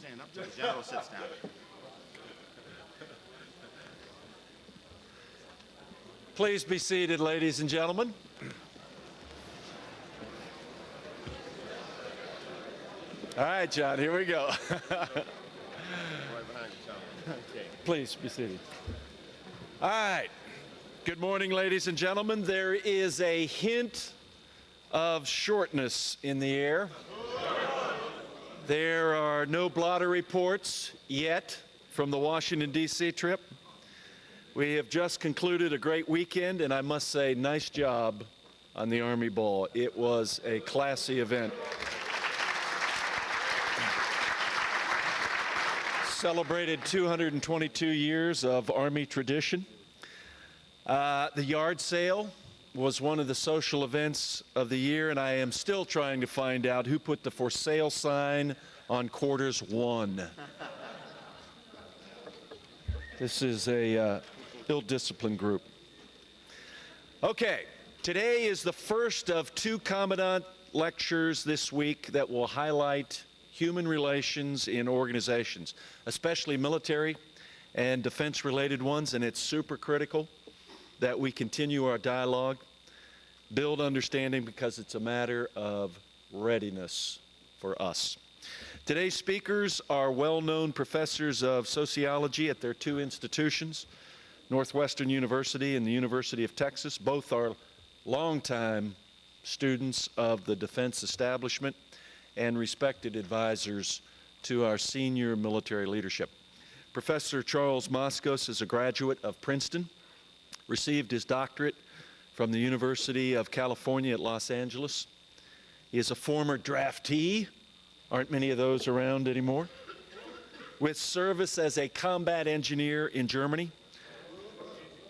stand up till the general sits down. Please be seated, ladies and gentlemen. All right, John, here we go. Right behind you, Tom. Okay. Please be seated. All right. Good morning, ladies and gentlemen. There is a hint of shortness in the air. There are no blotter reports yet from the Washington, D.C. trip. We have just concluded a great weekend, and I must say, nice job on the Army Ball. It was a classy event. Celebrated 222 years of Army tradition. The yard sale was one of the social events of the year, and I am still trying to find out who put the for sale sign on quarters one. This is a ill-disciplined group. Okay, today is the first of two Commandant lectures this week that will highlight human relations in organizations, especially military and defense-related ones, and it's super critical that we continue our dialogue, build understanding, because it's a matter of readiness for us. Today's speakers are well-known professors of sociology at their two institutions, Northwestern University and the University of Texas. Both are longtime students of the defense establishment and respected advisors to our senior military leadership. Professor Charles Moskos is a graduate of Princeton, received his doctorate from the University of California at Los Angeles. He is a former draftee, aren't many of those around anymore, with service as a combat engineer in Germany.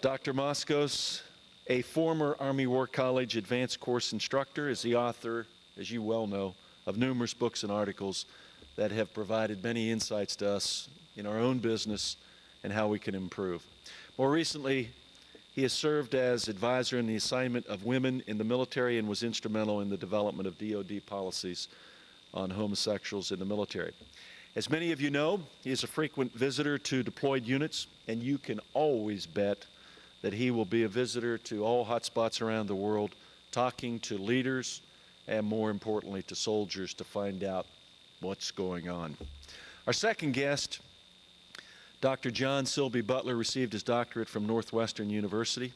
Dr. Moskos, a former Army War College advanced course instructor, is the author, as you well know, of numerous books and articles that have provided many insights to us in our own business and how we can improve. More recently, he has served as advisor in the assignment of women in the military and was instrumental in the development of DoD policies on homosexuals in the military. As many of you know, he is a frequent visitor to deployed units, and you can always bet that he will be a visitor to all hotspots around the world, talking to leaders and, more importantly, to soldiers to find out what's going on. Our second guest, Dr. John Sibley Butler, received his doctorate from Northwestern University,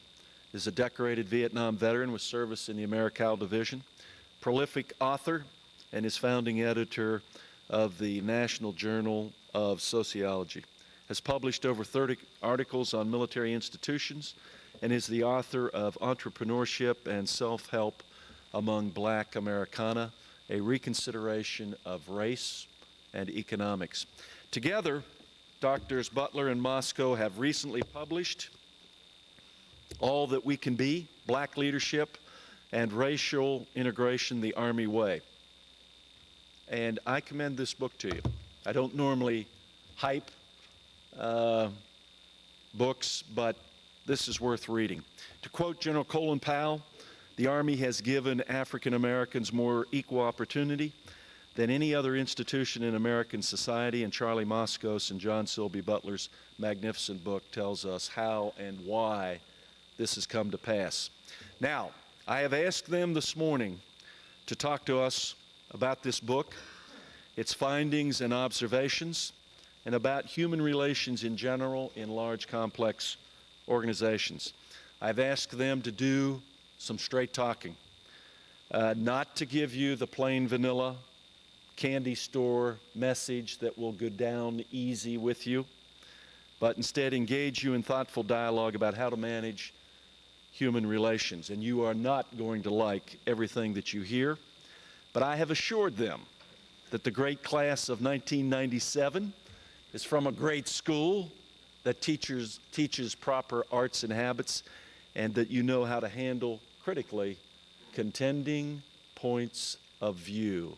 is a decorated Vietnam veteran with service in the AmeriCal Division, prolific author, and is founding editor of the National Journal of Sociology. Has published over 30 articles on military institutions, and is the author of Entrepreneurship and Self-Help Among Black Americana, a reconsideration of race and economics. Together, Drs. Butler and Moskos have recently published All That We Can Be, Black Leadership and Racial Integration the Army Way. And I commend this book to you. I don't normally hype books, but this is worth reading. To quote General Colin Powell, the Army has given African Americans more equal opportunity than any other institution in American society, and Charlie Moskos and John Sibley Butler's magnificent book tells us how and why this has come to pass. Now, I have asked them this morning to talk to us about this book, its findings and observations, and about human relations in general in large, complex organizations. I've asked them to do some straight talking, not to give you the plain vanilla candy store message that will go down easy with you, but instead engage you in thoughtful dialogue about how to manage human relations. And you are not going to like everything that you hear, but I have assured them that the great class of 1997 is from a great school that teaches proper arts and habits, and that you know how to handle critically contending points of view.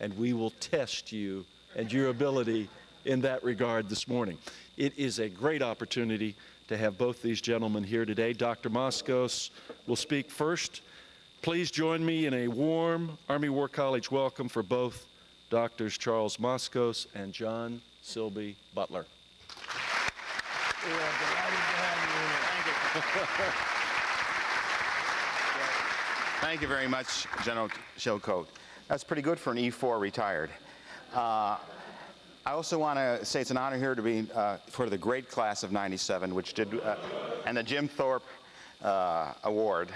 And we will test you and your ability in that regard this morning. It is a great opportunity to have both these gentlemen here today. Dr. Moskos will speak first. Please join me in a warm Army War College welcome for both Doctors Charles Moskos and John Sibley Butler. We are delighted to have you here. Thank you very much, General Chilcote. That's pretty good for an E4 retired. I also want to say it's an honor here to be for the great class of '97, which did, and the Jim Thorpe Award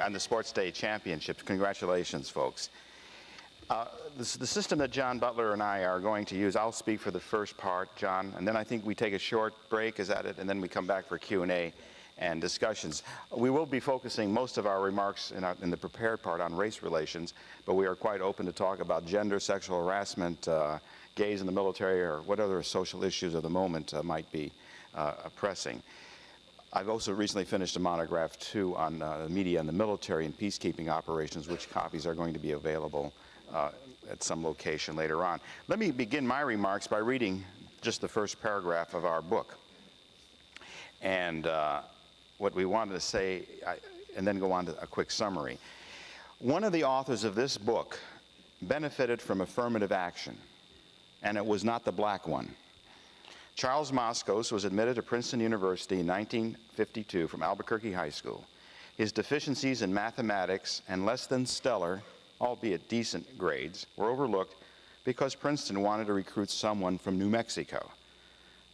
and the Sports Day Championships. Congratulations, folks. The system that John Butler and I are going to use, I'll speak for the first part, John, and then I think we take a short break, is that it? And then we come back for Q&A and discussions. We will be focusing most of our remarks in the prepared part on race relations, but we are quite open to talk about gender, sexual harassment, gays in the military, or what other social issues of the moment might be pressing. I've also recently finished a monograph, too, on media and the military and peacekeeping operations, which copies are going to be available at some location later on. Let me begin my remarks by reading just the first paragraph of our book. And what we wanted to say, and then go on to a quick summary. One of the authors of this book benefited from affirmative action, and it was not the black one. Charles Moskos was admitted to Princeton University in 1952 from Albuquerque High School. His deficiencies in mathematics and less than stellar, albeit decent grades, were overlooked because Princeton wanted to recruit someone from New Mexico.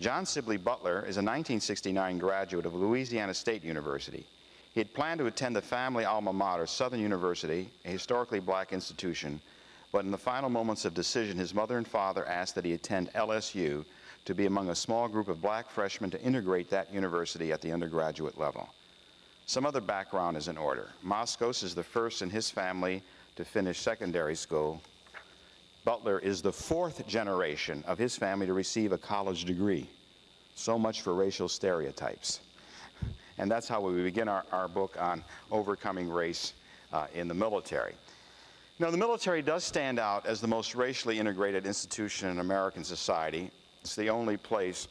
John Sibley Butler is a 1969 graduate of Louisiana State University. He had planned to attend the family alma mater, Southern University, a historically black institution, but in the final moments of decision, his mother and father asked that he attend LSU to be among a small group of black freshmen to integrate that university at the undergraduate level. Some other background is in order. Moskos is the first in his family to finish secondary school. Butler is the fourth generation of his family to receive a college degree. So much for racial stereotypes. And that's how we begin our book on overcoming race in the military. Now, the military does stand out as the most racially integrated institution in American society. It's the only place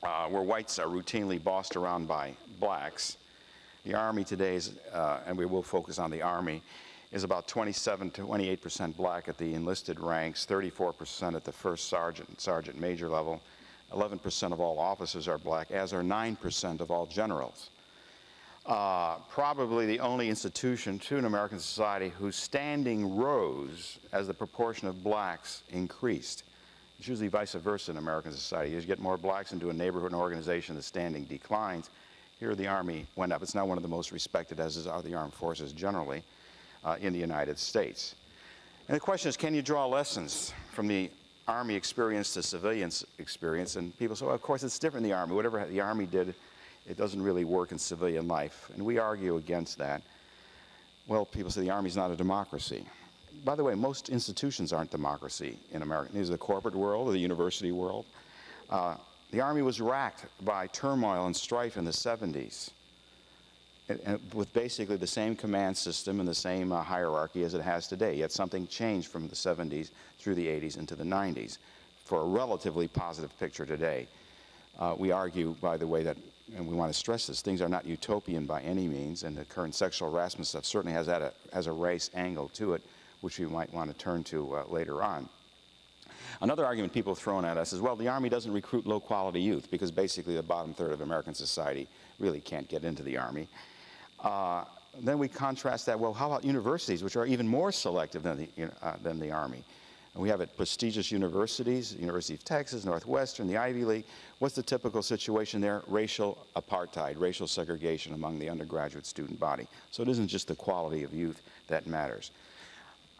where whites are routinely bossed around by blacks. The Army today is, and we will focus on the Army, is about 27 to 28% black at the enlisted ranks, 34% at the first sergeant and sergeant major level, 11% of all officers are black, as are 9% of all generals. Probably the only institution, too, in American society whose standing rose as the proportion of blacks increased. It's usually vice versa in American society. As you get more blacks into a neighborhood and organization, the standing declines. Here the Army went up. It's now one of the most respected, as are the armed forces generally, in the United States. And the question is, can you draw lessons from the Army experience to civilian experience? And people say, well, of course it's different in the Army. Whatever the Army did, it doesn't really work in civilian life. And we argue against that. Well, people say the Army's not a democracy. By the way, most institutions aren't democracy in America. Neither the corporate world or the university world. The Army was racked by turmoil and strife in the 70s. With basically the same command system and the same hierarchy as it has today. Yet something changed from the 70s through the 80s into the 90s for a relatively positive picture today. We argue, by the way, that, and we want to stress this, things are not utopian by any means, and the current sexual harassment stuff certainly has a race angle to it, which we might want to turn to later on. Another argument people have thrown at us is, well, the Army doesn't recruit low-quality youth because basically the bottom third of American society really can't get into the Army. Then we contrast that, well, how about universities, which are even more selective than the Army? And we have at prestigious universities, the University of Texas, Northwestern, the Ivy League. What's the typical situation there? Racial apartheid, racial segregation among the undergraduate student body. So it isn't just the quality of youth that matters.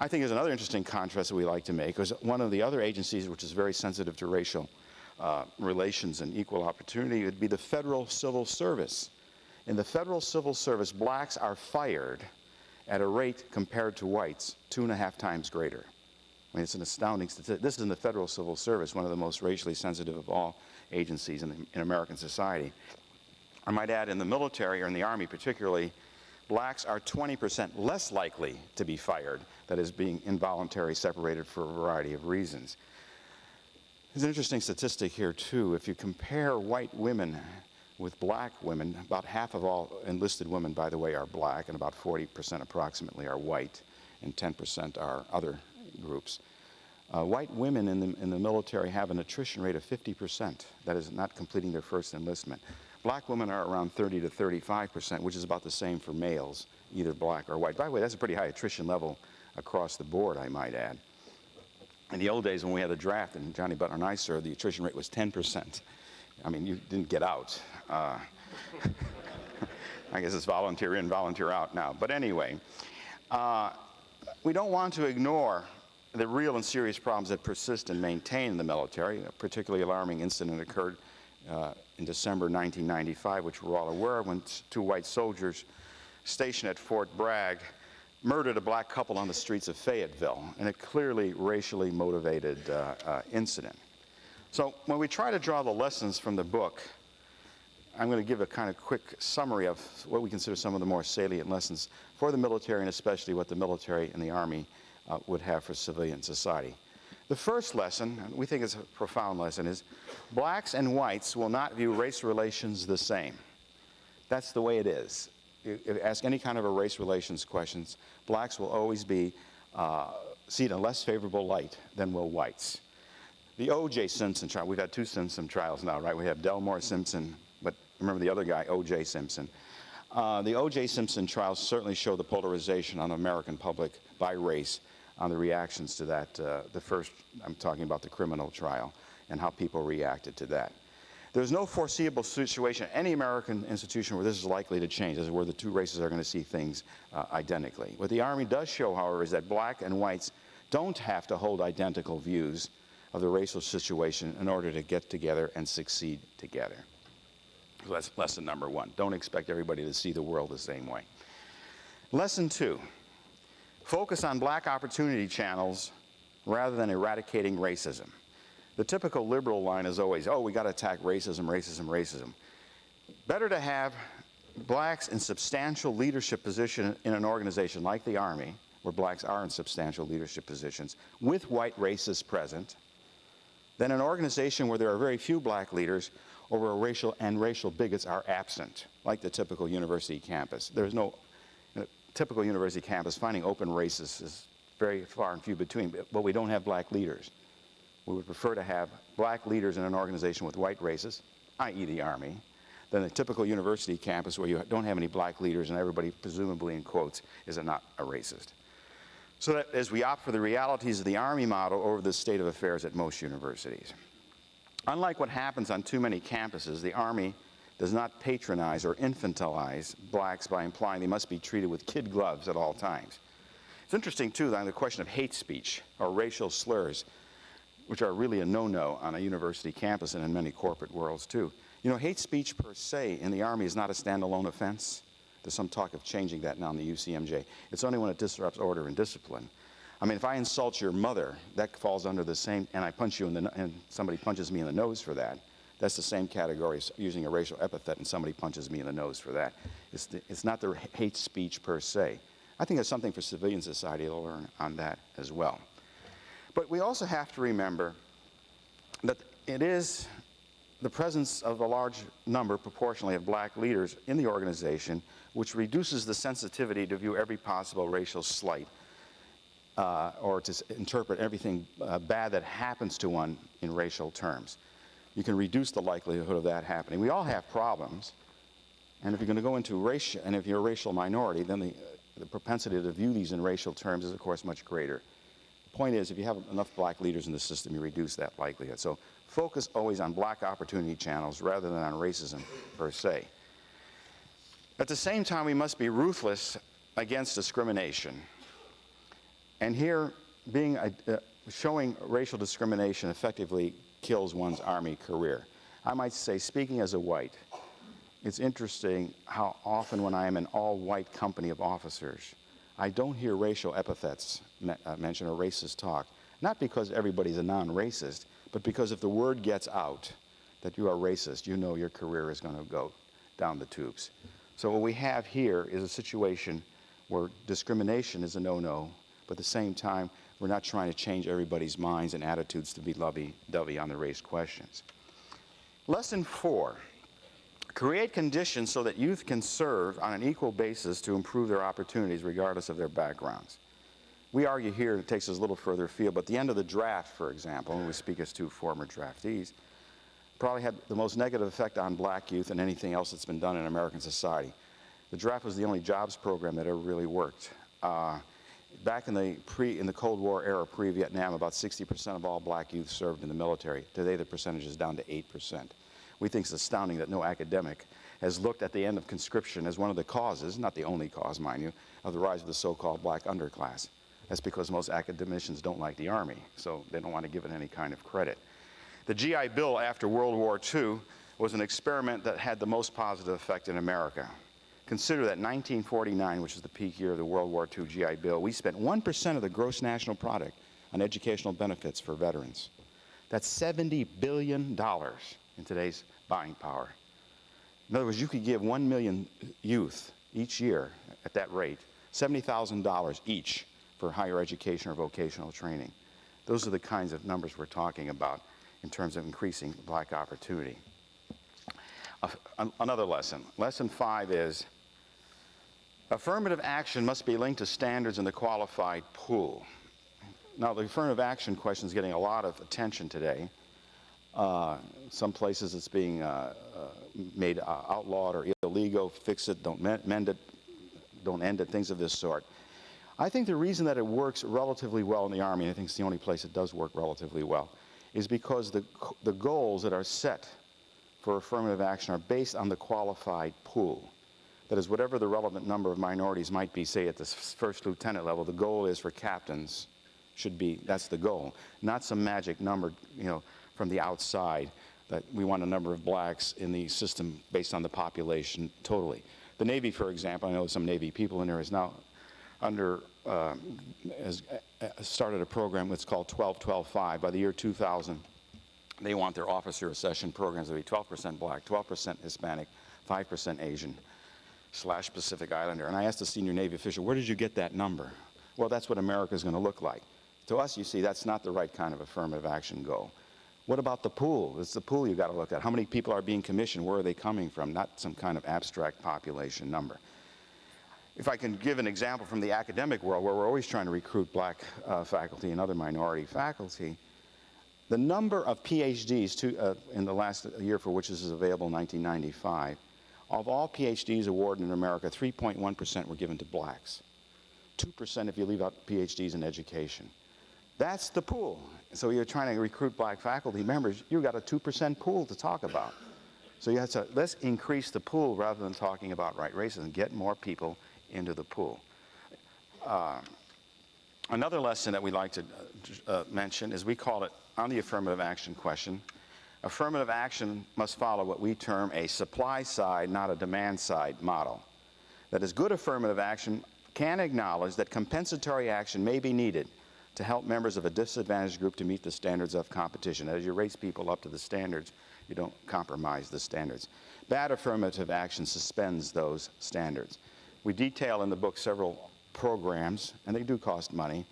I think there's another interesting contrast that we like to make, because one of the other agencies which is very sensitive to racial relations and equal opportunity would be the Federal Civil Service. In the Federal Civil Service, blacks are fired at a rate compared to whites 2.5 times greater. I mean, it's an astounding statistic. This is in the Federal Civil Service, one of the most racially sensitive of all agencies in American society. I might add, in the military, or in the Army particularly, blacks are 20% less likely to be fired, that is, being involuntarily separated for a variety of reasons. There's an interesting statistic here, too. If you compare white women with black women, about half of all enlisted women, by the way, are black, and about 40% approximately are white, and 10% are other groups. White women in the military have an attrition rate of 50%, that is, not completing their first enlistment. Black women are around 30 to 35%, which is about the same for males, either black or white. By the way, that's a pretty high attrition level across the board, I might add. In the old days when we had the draft and Johnny Butler and I served, the attrition rate was 10%. I mean, you didn't get out. I guess it's volunteer in, volunteer out now. But anyway, we don't want to ignore the real and serious problems that persist and maintain in the military. A particularly alarming incident occurred in December 1995, which we're all aware of, when two white soldiers stationed at Fort Bragg murdered a black couple on the streets of Fayetteville, in a clearly racially motivated incident. So when we try to draw the lessons from the book, I'm going to give a kind of quick summary of what we consider some of the more salient lessons for the military, and especially what the military and the Army would have for civilian society. The first lesson, and we think it's a profound lesson, is blacks and whites will not view race relations the same. That's the way it is. If you ask any kind of a race relations questions, blacks will always be seen in a less favorable light than will whites. The O.J. Simpson trial, we've had two Simpson trials now, right? We have Delmore Simpson, but remember the other guy, O.J. Simpson. The O.J. Simpson trials certainly show the polarization on the American public by race, on the reactions to that. The first, I'm talking about the criminal trial and how people reacted to that. There's no foreseeable situation in any American institution where this is likely to change, this is where the two races are going to see things identically. What the Army does show, however, is that black and whites don't have to hold identical views of the racial situation in order to get together and succeed together. So that's lesson number one. Don't expect everybody to see the world the same way. Lesson two, focus on black opportunity channels rather than eradicating racism. The typical liberal line is always, oh, we got to attack racism, racism, racism. Better to have blacks in substantial leadership position in an organization like the Army, where blacks are in substantial leadership positions, with white racists present, than an organization where there are very few black leaders or where racial bigots are absent, like the typical university campus. There's no typical university campus. Finding open racists is very far and few between, but we don't have black leaders. We would prefer to have black leaders in an organization with white racists, i.e. the Army, than the typical university campus where you don't have any black leaders and everybody, presumably in quotes, is not a racist. So that as we opt for the realities of the Army model over the state of affairs at most universities. Unlike what happens on too many campuses, the Army does not patronize or infantilize blacks by implying they must be treated with kid gloves at all times. It's interesting, too, on the question of hate speech or racial slurs, which are really a no-no on a university campus and in many corporate worlds, too. You know, hate speech per se in the Army is not a standalone offense. There's some talk of changing that now in the UCMJ. It's only when it disrupts order and discipline. I mean, if I insult your mother, that falls under the same, and I punch you in the, and somebody punches me in the nose for that, that's the same category as using a racial epithet and somebody punches me in the nose for that. It's not the hate speech per se. I think there's something for civilian society to learn on that as well. But we also have to remember that it is the presence of a large number, proportionally, of black leaders in the organization, which reduces the sensitivity to view every possible racial slight or to interpret everything bad that happens to one in racial terms. You can reduce the likelihood of that happening. We all have problems, and if you're going to go into race, and if you're a racial minority, then the propensity to view these in racial terms is, of course, much greater. The point is, if you have enough black leaders in the system, you reduce that likelihood. So focus always on black opportunity channels rather than on racism per se. At the same time, we must be ruthless against discrimination. And here, showing racial discrimination effectively kills one's Army career. I might say, speaking as a white, it's interesting how often when I am in an all-white company of officers, I don't hear racial epithets mentioned or racist talk, not because everybody's a non-racist, but because if the word gets out that you are racist, you know your career is going to go down the tubes. So what we have here is a situation where discrimination is a no-no, but at the same time, we're not trying to change everybody's minds and attitudes to be lovey-dovey on the race questions. Lesson 4, create conditions so that youth can serve on an equal basis to improve their opportunities regardless of their backgrounds. We argue here, it takes us a little further afield, but the end of the draft, for example, and we speak as two former draftees, probably had the most negative effect on black youth than anything else that's been done in American society. The draft was the only jobs program that ever really worked. Back in the Cold War era, pre-Vietnam, about 60% of all black youth served in the military. Today, the percentage is down to 8%. We think it's astounding that no academic has looked at the end of conscription as one of the causes, not the only cause, mind you, of the rise of the so-called black underclass. That's because most academicians don't like the Army, so they don't want to give it any kind of credit. The GI Bill after World War II was an experiment that had the most positive effect in America. Consider that 1949, which is the peak year of the World War II GI Bill, we spent 1% of the gross national product on educational benefits for veterans. That's $70 billion in today's buying power. In other words, you could give 1 million youth each year at that rate, $70,000 each for higher education or vocational training. Those are the kinds of numbers we're talking about in terms of increasing black opportunity. Another lesson. Lesson 5 is affirmative action must be linked to standards in the qualified pool. Now, the affirmative action question is getting a lot of attention today. Some places it's being made outlawed or illegal, fix it, don't mend it, don't end it, things of this sort. I think the reason that it works relatively well in the Army, and I think it's the only place it does work relatively well, is because the goals that are set for affirmative action are based on the qualified pool. That is, whatever the relevant number of minorities might be, say at the first lieutenant level, the goal is for captains should be, that's the goal, not some magic number, from the outside that we want a number of blacks in the system based on the population totally. The Navy, for example, I know some Navy people in there, is now has started a program that's called 12-12-5. By the year 2000, they want their officer accession programs to be 12% black, 12% Hispanic, 5% Asian / Pacific Islander. And I asked a senior Navy official, where did you get that number? Well, that's what America's going to look like. To us, you see, that's not the right kind of affirmative action goal. What about the pool? It's the pool you've got to look at. How many people are being commissioned? Where are they coming from? Not some kind of abstract population number. If I can give an example from the academic world, where we're always trying to recruit black faculty and other minority faculty, the number of PhDs in the last year for which this is available, 1995, of all PhDs awarded in America, 3.1% were given to blacks. 2% if you leave out PhDs in education. That's the pool. So you're trying to recruit black faculty members, you've got a 2% pool to talk about. So you have to, let's increase the pool rather than talking about right racism, get more people into the pool. Another lesson that we like to mention is we call it, on the affirmative action question, affirmative action must follow what we term a supply side, not a demand side model. That is, good affirmative action can acknowledge that compensatory action may be needed to help members of a disadvantaged group to meet the standards of competition. As you raise people up to the standards, you don't compromise the standards. Bad affirmative action suspends those standards. We detail in the book several programs, and they do cost money.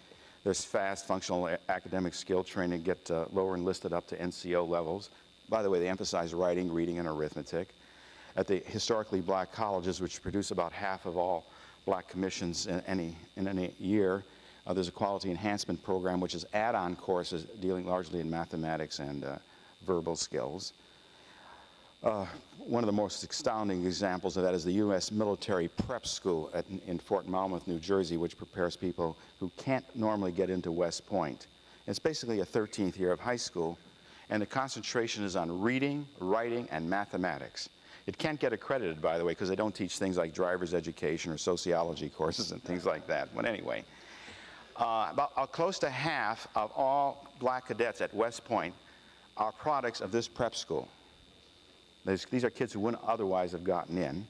There's fast functional academic skill training, get lower enlisted up to NCO levels. By the way, they emphasize writing, reading, and arithmetic. At the historically black colleges, which produce about half of all black commissions in any year, there's a quality enhancement program, which is add-on courses dealing largely in mathematics and verbal skills. One of the most astounding examples of that is the U.S. Military Prep School in Fort Monmouth, New Jersey, which prepares people who can't normally get into West Point. It's basically a 13th year of high school, and the concentration is on reading, writing, and mathematics. It can't get accredited, by the way, because they don't teach things like driver's education or sociology courses and things like that. But anyway, about close to half of all black cadets at West Point are products of this prep school. These are kids who wouldn't otherwise have gotten in.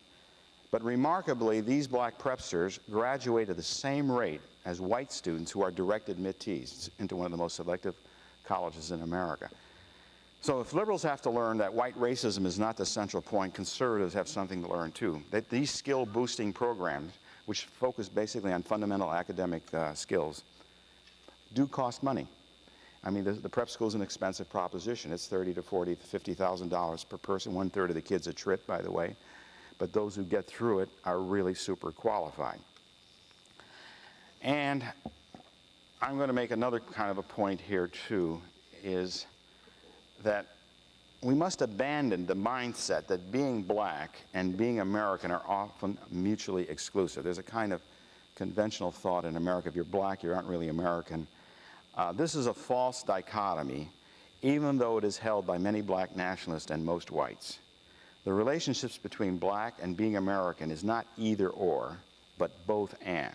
But remarkably, these black prepsters graduate at the same rate as white students who are direct admittees into one of the most selective colleges in America. So if liberals have to learn that white racism is not the central point, conservatives have something to learn too. That these skill-boosting programs, which focus basically on fundamental academic skills, do cost money. I mean, the prep school is an expensive proposition. It's $30,000 to $40,000 to $50,000 per person. 1/3 of the kids are TRIT, by the way. But those who get through it are really super qualified. And I'm going to make another kind of a point here, too, is that we must abandon the mindset that being black and being American are often mutually exclusive. There's a kind of conventional thought in America, if you're black, you aren't really American. This is a false dichotomy, even though it is held by many black nationalists and most whites. The relationships between black and being American is not either or, but both and.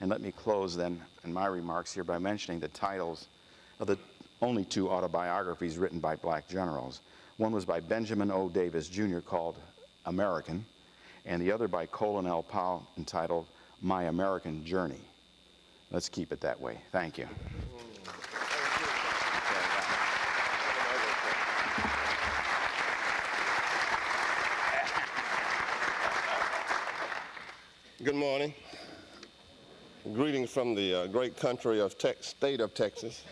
And let me close then in my remarks here by mentioning the titles of the only two autobiographies written by black generals. One was by Benjamin O. Davis, Jr., called American, and the other by Colin L. Powell, entitled My American Journey. Let's keep it that way. Thank you. Good morning. Greetings from the great country of state of Texas.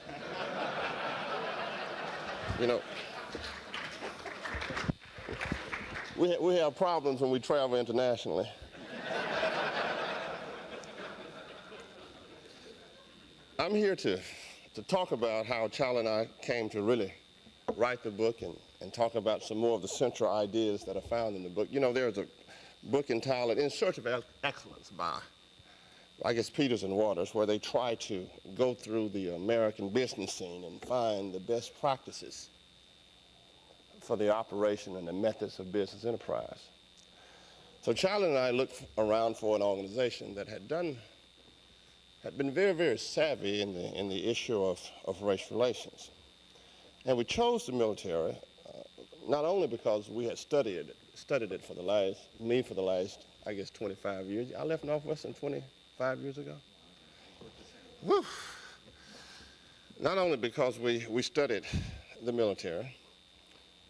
You know, we have problems when we travel internationally. I'm here to talk about how Charlie and I came to really write the book and talk about some more of the central ideas that are found in the book. You know, there's a book entitled In Search of Excellence by, I guess, Peters and Waters, where they try to go through the American business scene and find the best practices for the operation and the methods of business enterprise. So Charlie and I looked around for an organization that had been very, very savvy in the issue of race relations. And we chose the military not only because we had studied it for the last, I guess, 25 years. I left Northwestern 25 years ago. Whew. Not only because we studied the military,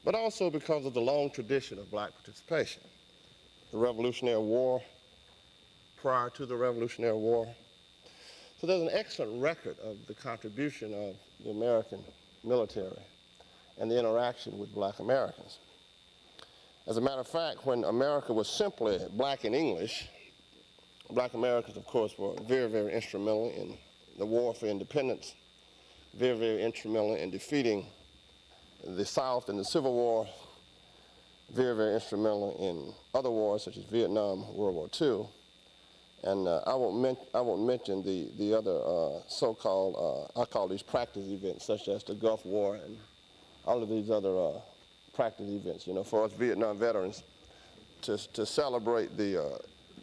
but also because of the long tradition of black participation. The Revolutionary War, prior to the Revolutionary War. So there's an excellent record of the contribution of the American military and the interaction with black Americans. As a matter of fact, when America was simply black and English, black Americans, of course, were very, very instrumental in the war for independence, very, very instrumental in defeating the South in the Civil War, very, very instrumental in other wars such as Vietnam, World War II. And I won't mention the other so-called, I call these practice events, such as the Gulf War and all of these other practice events, you know, for us Vietnam veterans to celebrate the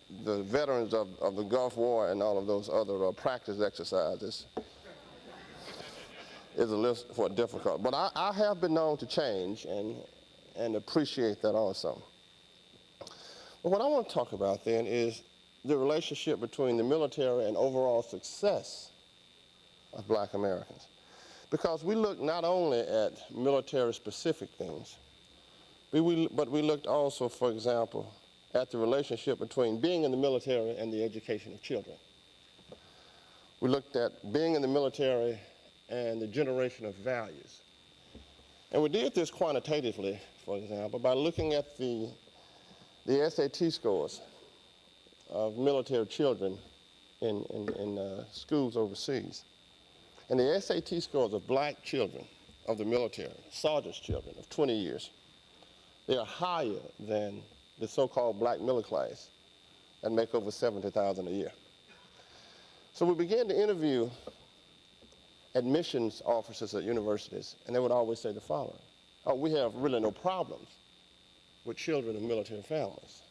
veterans of the Gulf War and all of those other practice exercises is a little for difficult. But I have been known to change and appreciate that also. But what I want to talk about then is the relationship between the military and overall success of black Americans. Because we look not only at military-specific things, but we looked also, for example, at the relationship between being in the military and the education of children. We looked at being in the military and the generation of values. And we did this quantitatively, for example, by looking at the SAT scores of military children in schools overseas. And the SAT scores of black children of the military, sergeant's children of 20 years, they are higher than the so-called black middle class that make over $70,000 a year. So we began to interview admissions officers at universities, and they would always say the following: oh, we have really no problems with children of military families.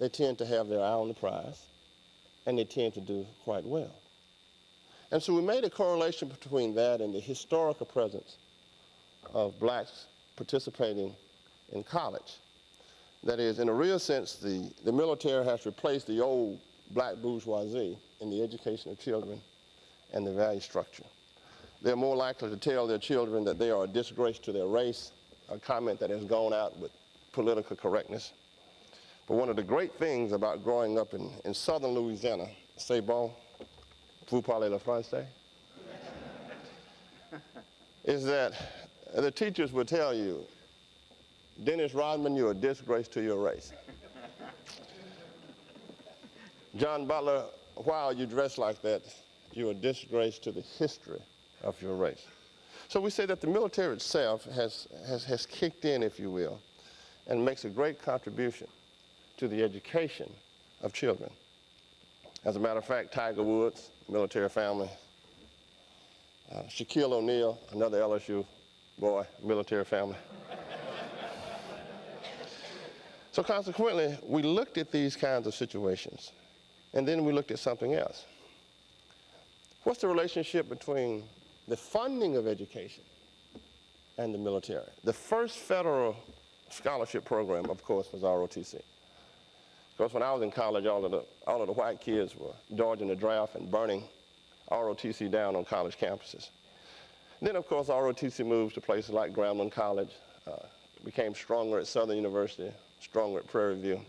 They tend to have their eye on the prize, and they tend to do quite well. And so we made a correlation between that and the historical presence of blacks participating in college. That is, in a real sense, the military has replaced the old black bourgeoisie in the education of children and the value structure. They're more likely to tell their children that they are a disgrace to their race, a comment that has gone out with political correctness. But one of the great things about growing up in southern Louisiana, c'est bon, vous parlez le français, is that the teachers would tell you, Dennis Rodman, you're a disgrace to your race. John Butler, why are you dressed like that? you're a disgrace to the history of your race. So we say that the military itself has kicked in, if you will, and makes a great contribution to the education of children. As a matter of fact, Tiger Woods, military family, Shaquille O'Neal, another LSU boy, military family. So consequently, we looked at these kinds of situations, and then we looked at something else. What's the relationship between the funding of education and the military? The first federal scholarship program, of course, was ROTC. Of course, when I was in college, all of the white kids were dodging the draft and burning ROTC down on college campuses. Then, of course, ROTC moved to places like Grambling College, became stronger at Southern University, stronger at Prairie View.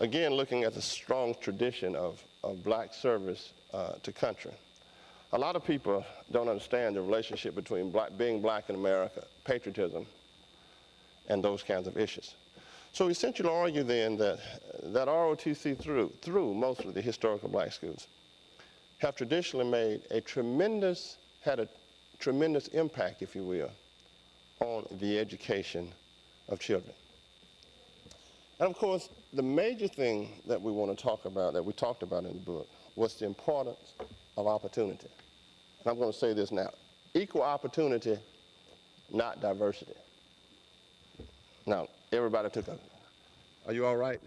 Again, looking at the strong tradition of black service to country. A lot of people don't understand the relationship between being black in America, patriotism, and those kinds of issues. So we essentially argue then that ROTC through mostly the historical black schools have traditionally had a tremendous impact, if you will, on the education of children. And of course, the major thing that we want to talk about, that we talked about in the book, was the importance of opportunity. And I'm going to say this now. Equal opportunity, not diversity. Now, everybody are you all right?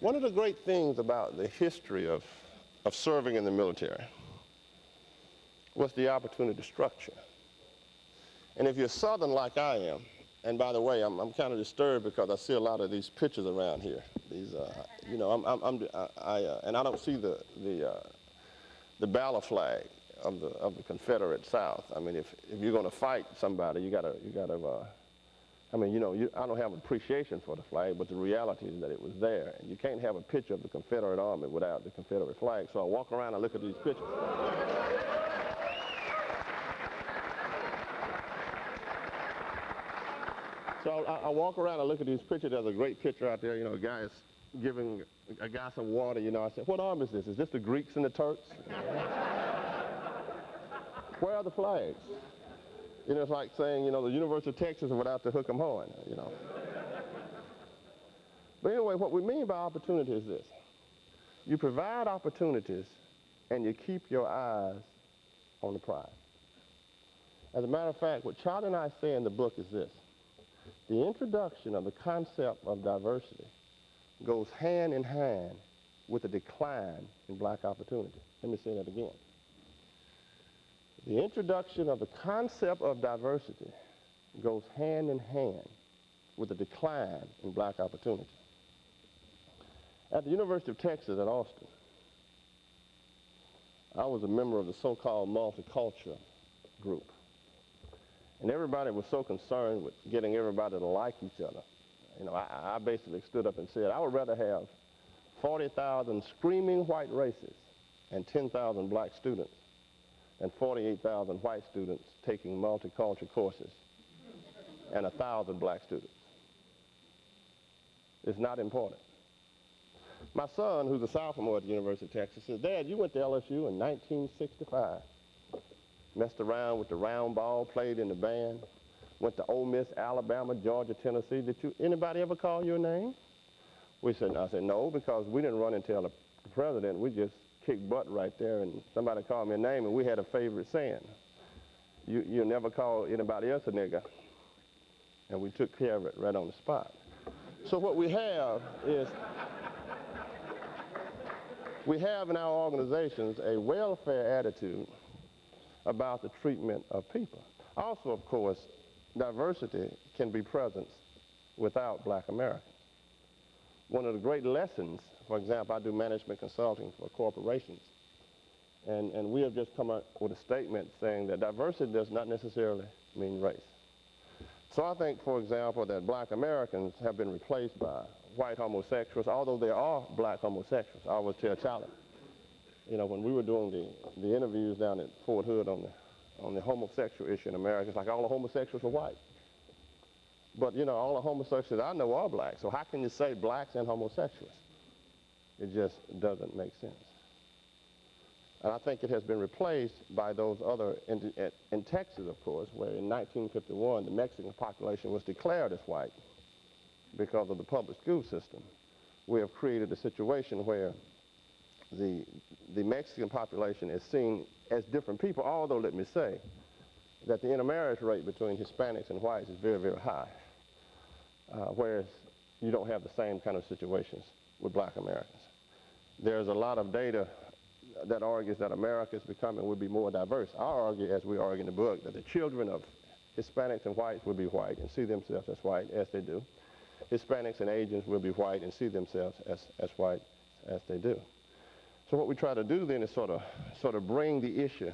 One of the great things about the history of serving in the military was the opportunity structure. And if you're Southern like I am, and by the way, I'm kind of disturbed because I see a lot of these pictures around here. These, and I don't see the battle flag of the Confederate South. I mean, if you're going to fight somebody, you gotta. I don't have appreciation for the flag, but the reality is that it was there, and you can't have a picture of the Confederate Army without the Confederate flag. So I walk around and look at these pictures. So I walk around and look at these pictures. There's a great picture out there, a guy is giving a guy some water, I said, what army is this? Is this the Greeks and the Turks? Where are the flags? It's like saying, the University of Texas without the hook 'em horn, But anyway, what we mean by opportunity is this. You provide opportunities and you keep your eyes on the prize. As a matter of fact, what Charlie and I say in the book is this. The introduction of the concept of diversity goes hand in hand with a decline in black opportunity. Let me say that again. The introduction of the concept of diversity goes hand in hand with a decline in black opportunity. At the University of Texas at Austin, I was a member of the so-called multicultural group. And everybody was so concerned with getting everybody to like each other. I basically stood up and said, I would rather have 40,000 screaming white racists and 10,000 black students than 48,000 white students taking multicultural courses and 1,000 black students. It's not important. My son, who's a sophomore at the University of Texas, says, Dad, you went to LSU in 1965. Messed around with the round ball, played in the band, went to Ole Miss, Alabama, Georgia, Tennessee. Anybody ever call your name? I said, no, because we didn't run and tell the president. We just kicked butt right there, and somebody called me a name, and we had a favorite saying. You never call anybody else a nigger. And we took care of it right on the spot. So what we have is, we have in our organizations a welfare attitude about the treatment of people. Also, of course, diversity can be present without black Americans. One of the great lessons, for example, I do management consulting for corporations, and we have just come up with a statement saying that diversity does not necessarily mean race. So I think, for example, that black Americans have been replaced by white homosexuals, although there are black homosexuals. I always tell Charlie, when we were doing the interviews down at Fort Hood on the homosexual issue in America, it's like all the homosexuals are white. But, you know, all the homosexuals I know are black. So how can you say blacks and homosexuals? It just doesn't make sense. And I think it has been replaced by those other, in Texas, of course, where in 1951 the Mexican population was declared as white because of the public school system. We have created a situation where the Mexican population is seen as different people, although let me say that the intermarriage rate between Hispanics and whites is very, very high, whereas you don't have the same kind of situations with black Americans. There's a lot of data that argues that America is becoming, will be more diverse. I argue, as we argue in the book, that the children of Hispanics and whites will be white and see themselves as white, as they do. Hispanics and Asians will be white and see themselves as white as they do. So what we try to do then is sort of bring the issue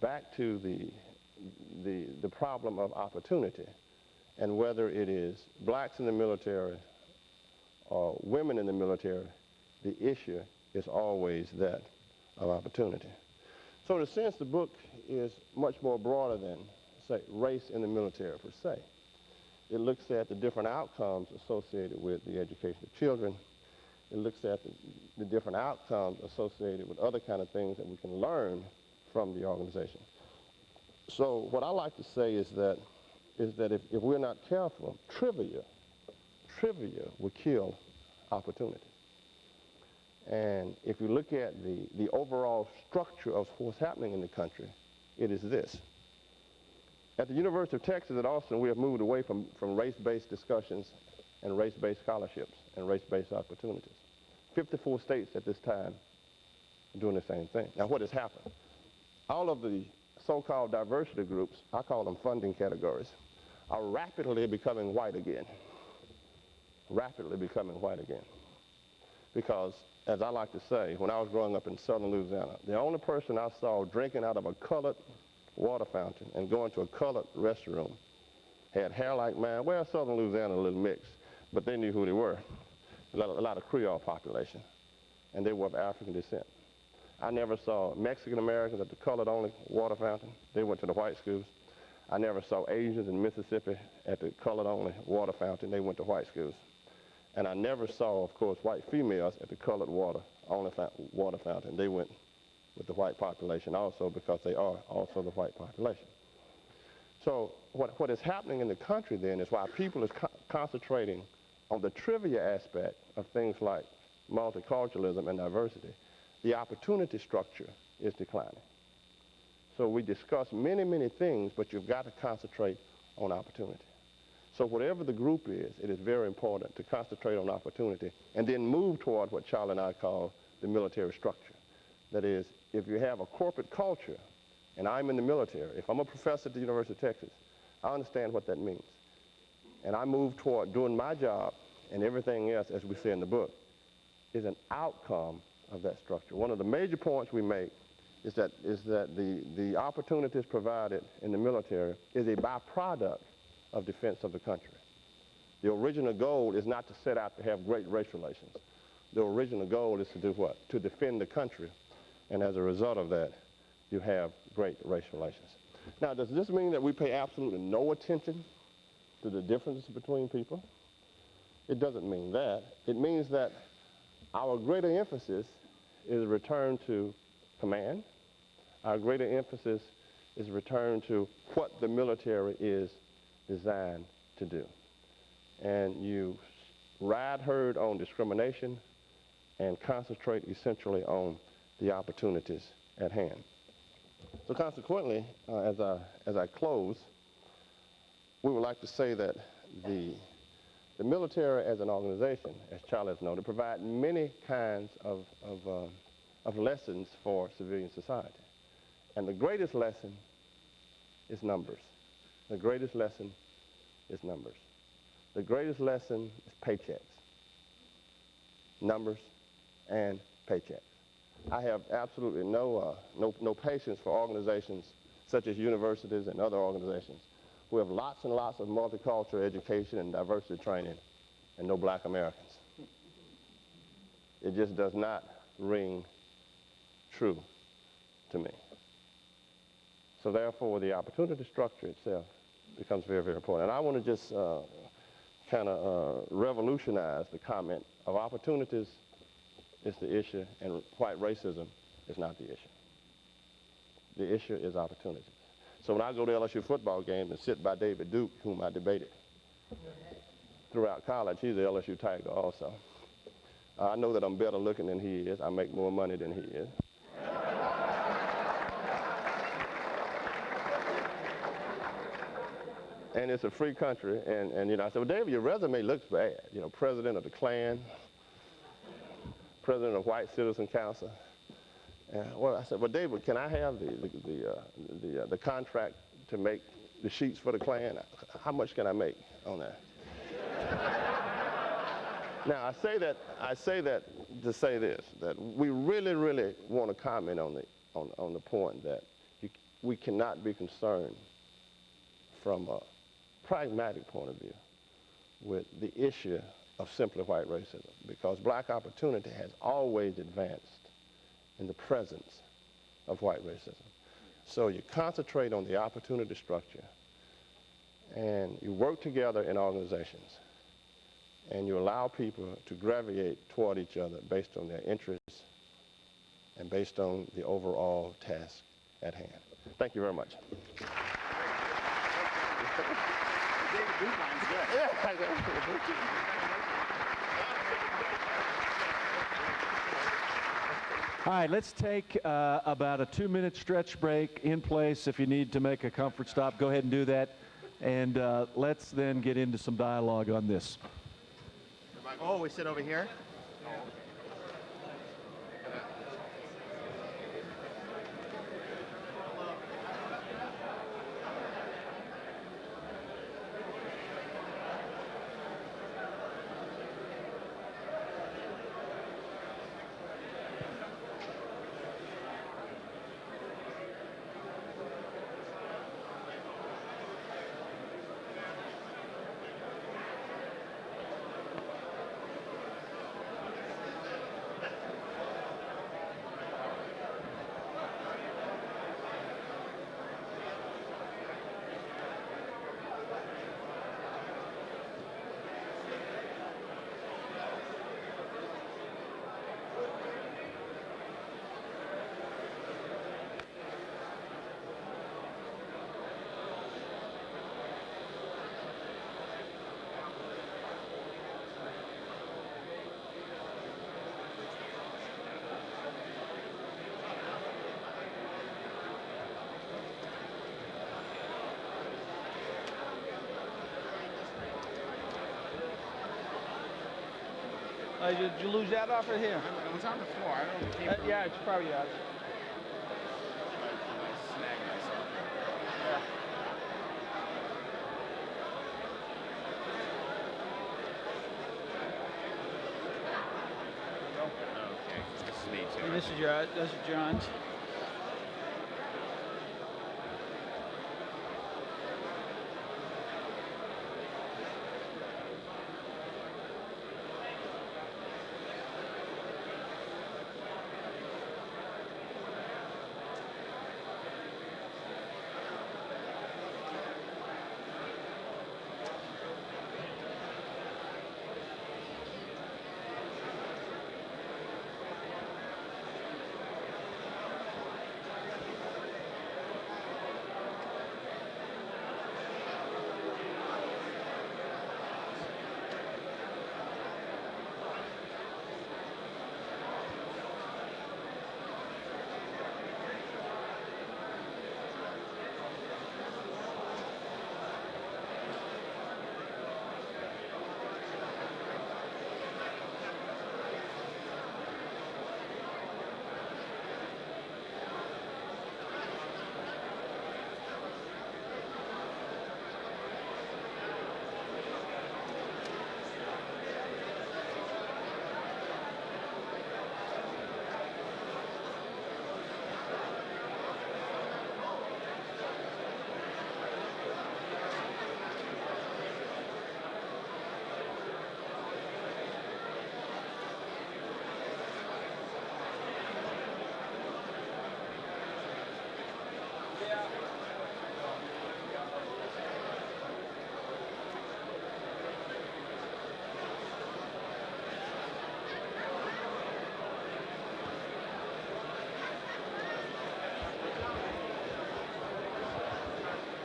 back to the problem of opportunity, and whether it is blacks in the military or women in the military, the issue is always that of opportunity. So in a sense, the book is much more broader than, say, race in the military per se. It looks at the different outcomes associated with the education of children. It looks at the different outcomes associated with other kind of things that we can learn from the organization. So what I like to say is that if we're not careful, trivia will kill opportunity. And if you look at the overall structure of what's happening in the country, it is this. At the University of Texas at Austin, we have moved away from race-based discussions and race-based scholarships and race-based opportunities. 54 states at this time are doing the same thing. Now, what has happened? All of the so-called diversity groups, I call them funding categories, are rapidly becoming white again. Rapidly becoming white again. Because, as I like to say, when I was growing up in southern Louisiana, the only person I saw drinking out of a colored water fountain and going to a colored restroom had hair like mine. Well, southern Louisiana, a little mixed, but they knew who they were. A lot of Creole population, and they were of African descent. I never saw Mexican Americans at the colored-only water fountain. They went to the white schools. I never saw Asians in Mississippi at the colored-only water fountain. They went to white schools. And I never saw, of course, white females at the colored water fountain. They went with the white population also, because they are also the white population. So what is happening in the country then is, while people is concentrating on the trivia aspect of things like multiculturalism and diversity, the opportunity structure is declining. So we discuss many, many things, but you've got to concentrate on opportunity. So whatever the group is, it is very important to concentrate on opportunity and then move toward what Charlie and I call the military structure. That is, if you have a corporate culture, and I'm in the military, if I'm a professor at the University of Texas, I understand what that means. And I move toward doing my job, and everything else, as we say in the book, is an outcome of that structure. One of the major points we make is that the opportunities provided in the military is a byproduct of defense of the country. The original goal is not to set out to have great race relations. The original goal is to do what? To defend the country. And as a result of that, you have great race relations. Now, does this mean that we pay absolutely no attention to the differences between people? It doesn't mean that. It means that our greater emphasis is a return to command. Our greater emphasis is a return to what the military is designed to do. And you ride herd on discrimination and concentrate essentially on the opportunities at hand. So consequently, as I close, we would like to say that the military as an organization, as Charlie has noted, provide many kinds of lessons for civilian society. And the greatest lesson is numbers. The greatest lesson is numbers. The greatest lesson is paychecks. Numbers and paychecks. I have absolutely no patience for organizations such as universities and other organizations who have lots and lots of multicultural education and diversity training and no black Americans. It just does not ring true to me. So therefore, the opportunity structure itself becomes very, very important. And I want to just kind of revolutionize the comment of opportunities is the issue and white racism is not the issue. The issue is opportunities. So when I go to LSU football games and sit by David Duke, whom I debated throughout college, he's the LSU Tiger also. I know that I'm better looking than he is. I make more money than he is. And it's a free country. And you know, I said, well, David, your resume looks bad. You know, president of the Klan, president of White Citizen Council. Well, I said, well, David, can I have the contract to make the sheets for the Klan? How much can I make on that? Now, I say that to say this, that we really, really want to comment on the point that we cannot be concerned from a pragmatic point of view with the issue of simply white racism, because black opportunity has always advanced in the presence of white racism. So you concentrate on the opportunity structure and you work together in organizations and you allow people to gravitate toward each other based on their interests and based on the overall task at hand. Thank you very much. All right, let's take about a 2-minute stretch break in place. If you need to make a comfort stop, go ahead and do that. And let's then get into some dialogue on this. Oh, we sit over here? Did you lose that off of here? It was on the floor. I don't know if it came from Yeah, it's probably yours. I snagged myself. Okay, this is me too. And this is John's.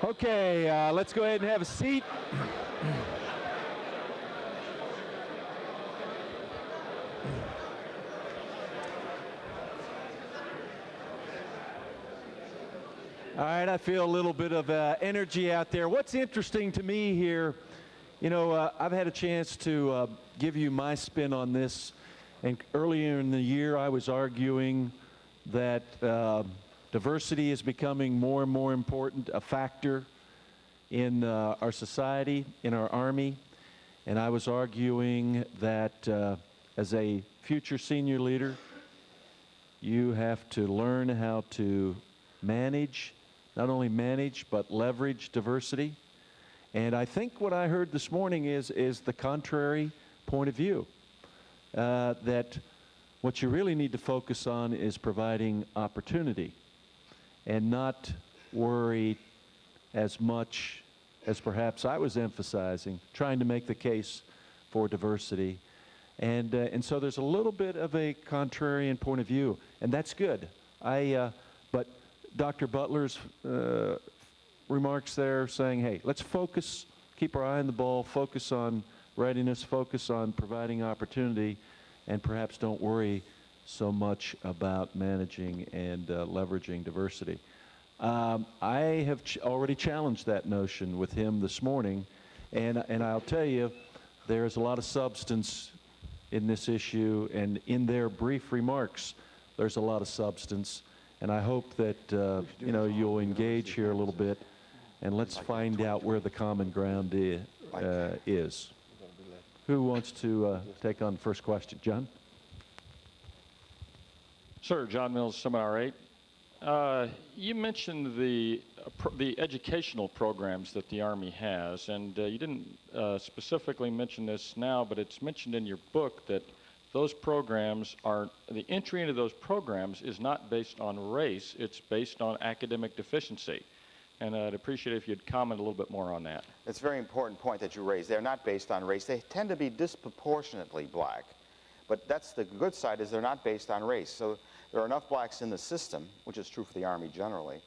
Okay, let's go ahead and have a seat. All right, I feel a little bit of energy out there. What's interesting to me here, you know, I've had a chance to give you my spin on this. And earlier in the year, I was arguing that diversity is becoming more and more important, a factor in our society, in our Army. And I was arguing that as a future senior leader, you have to learn how to manage, not only manage, but leverage diversity. And I think what I heard this morning is the contrary point of view, that what you really need to focus on is providing opportunity and not worry as much as perhaps I was emphasizing, trying to make the case for diversity. And so there's a little bit of a contrarian point of view, and that's good. But Dr. Butler's remarks there saying, hey, let's focus, keep our eye on the ball, focus on readiness, focus on providing opportunity, and perhaps don't worry so much about managing and leveraging diversity. I have already challenged that notion with him this morning, and I'll tell you, there's a lot of substance in this issue, and in their brief remarks, there's a lot of substance, and I hope that you know, you'll engage here a little bit, and let's find out where the common ground is. Who wants to take on the first question? John? Sir, John Mills, Seminar 8. You mentioned the educational programs that the Army has, and you didn't specifically mention this now, but it's mentioned in your book that those programs are, the entry into those programs is not based on race, it's based on academic deficiency. And I'd appreciate if you'd comment a little bit more on that. It's a very important point that you raised. They're not based on race. They tend to be disproportionately black. But that's the good side, is they're not based on race. So there are enough blacks in the system, which is true for the Army generally,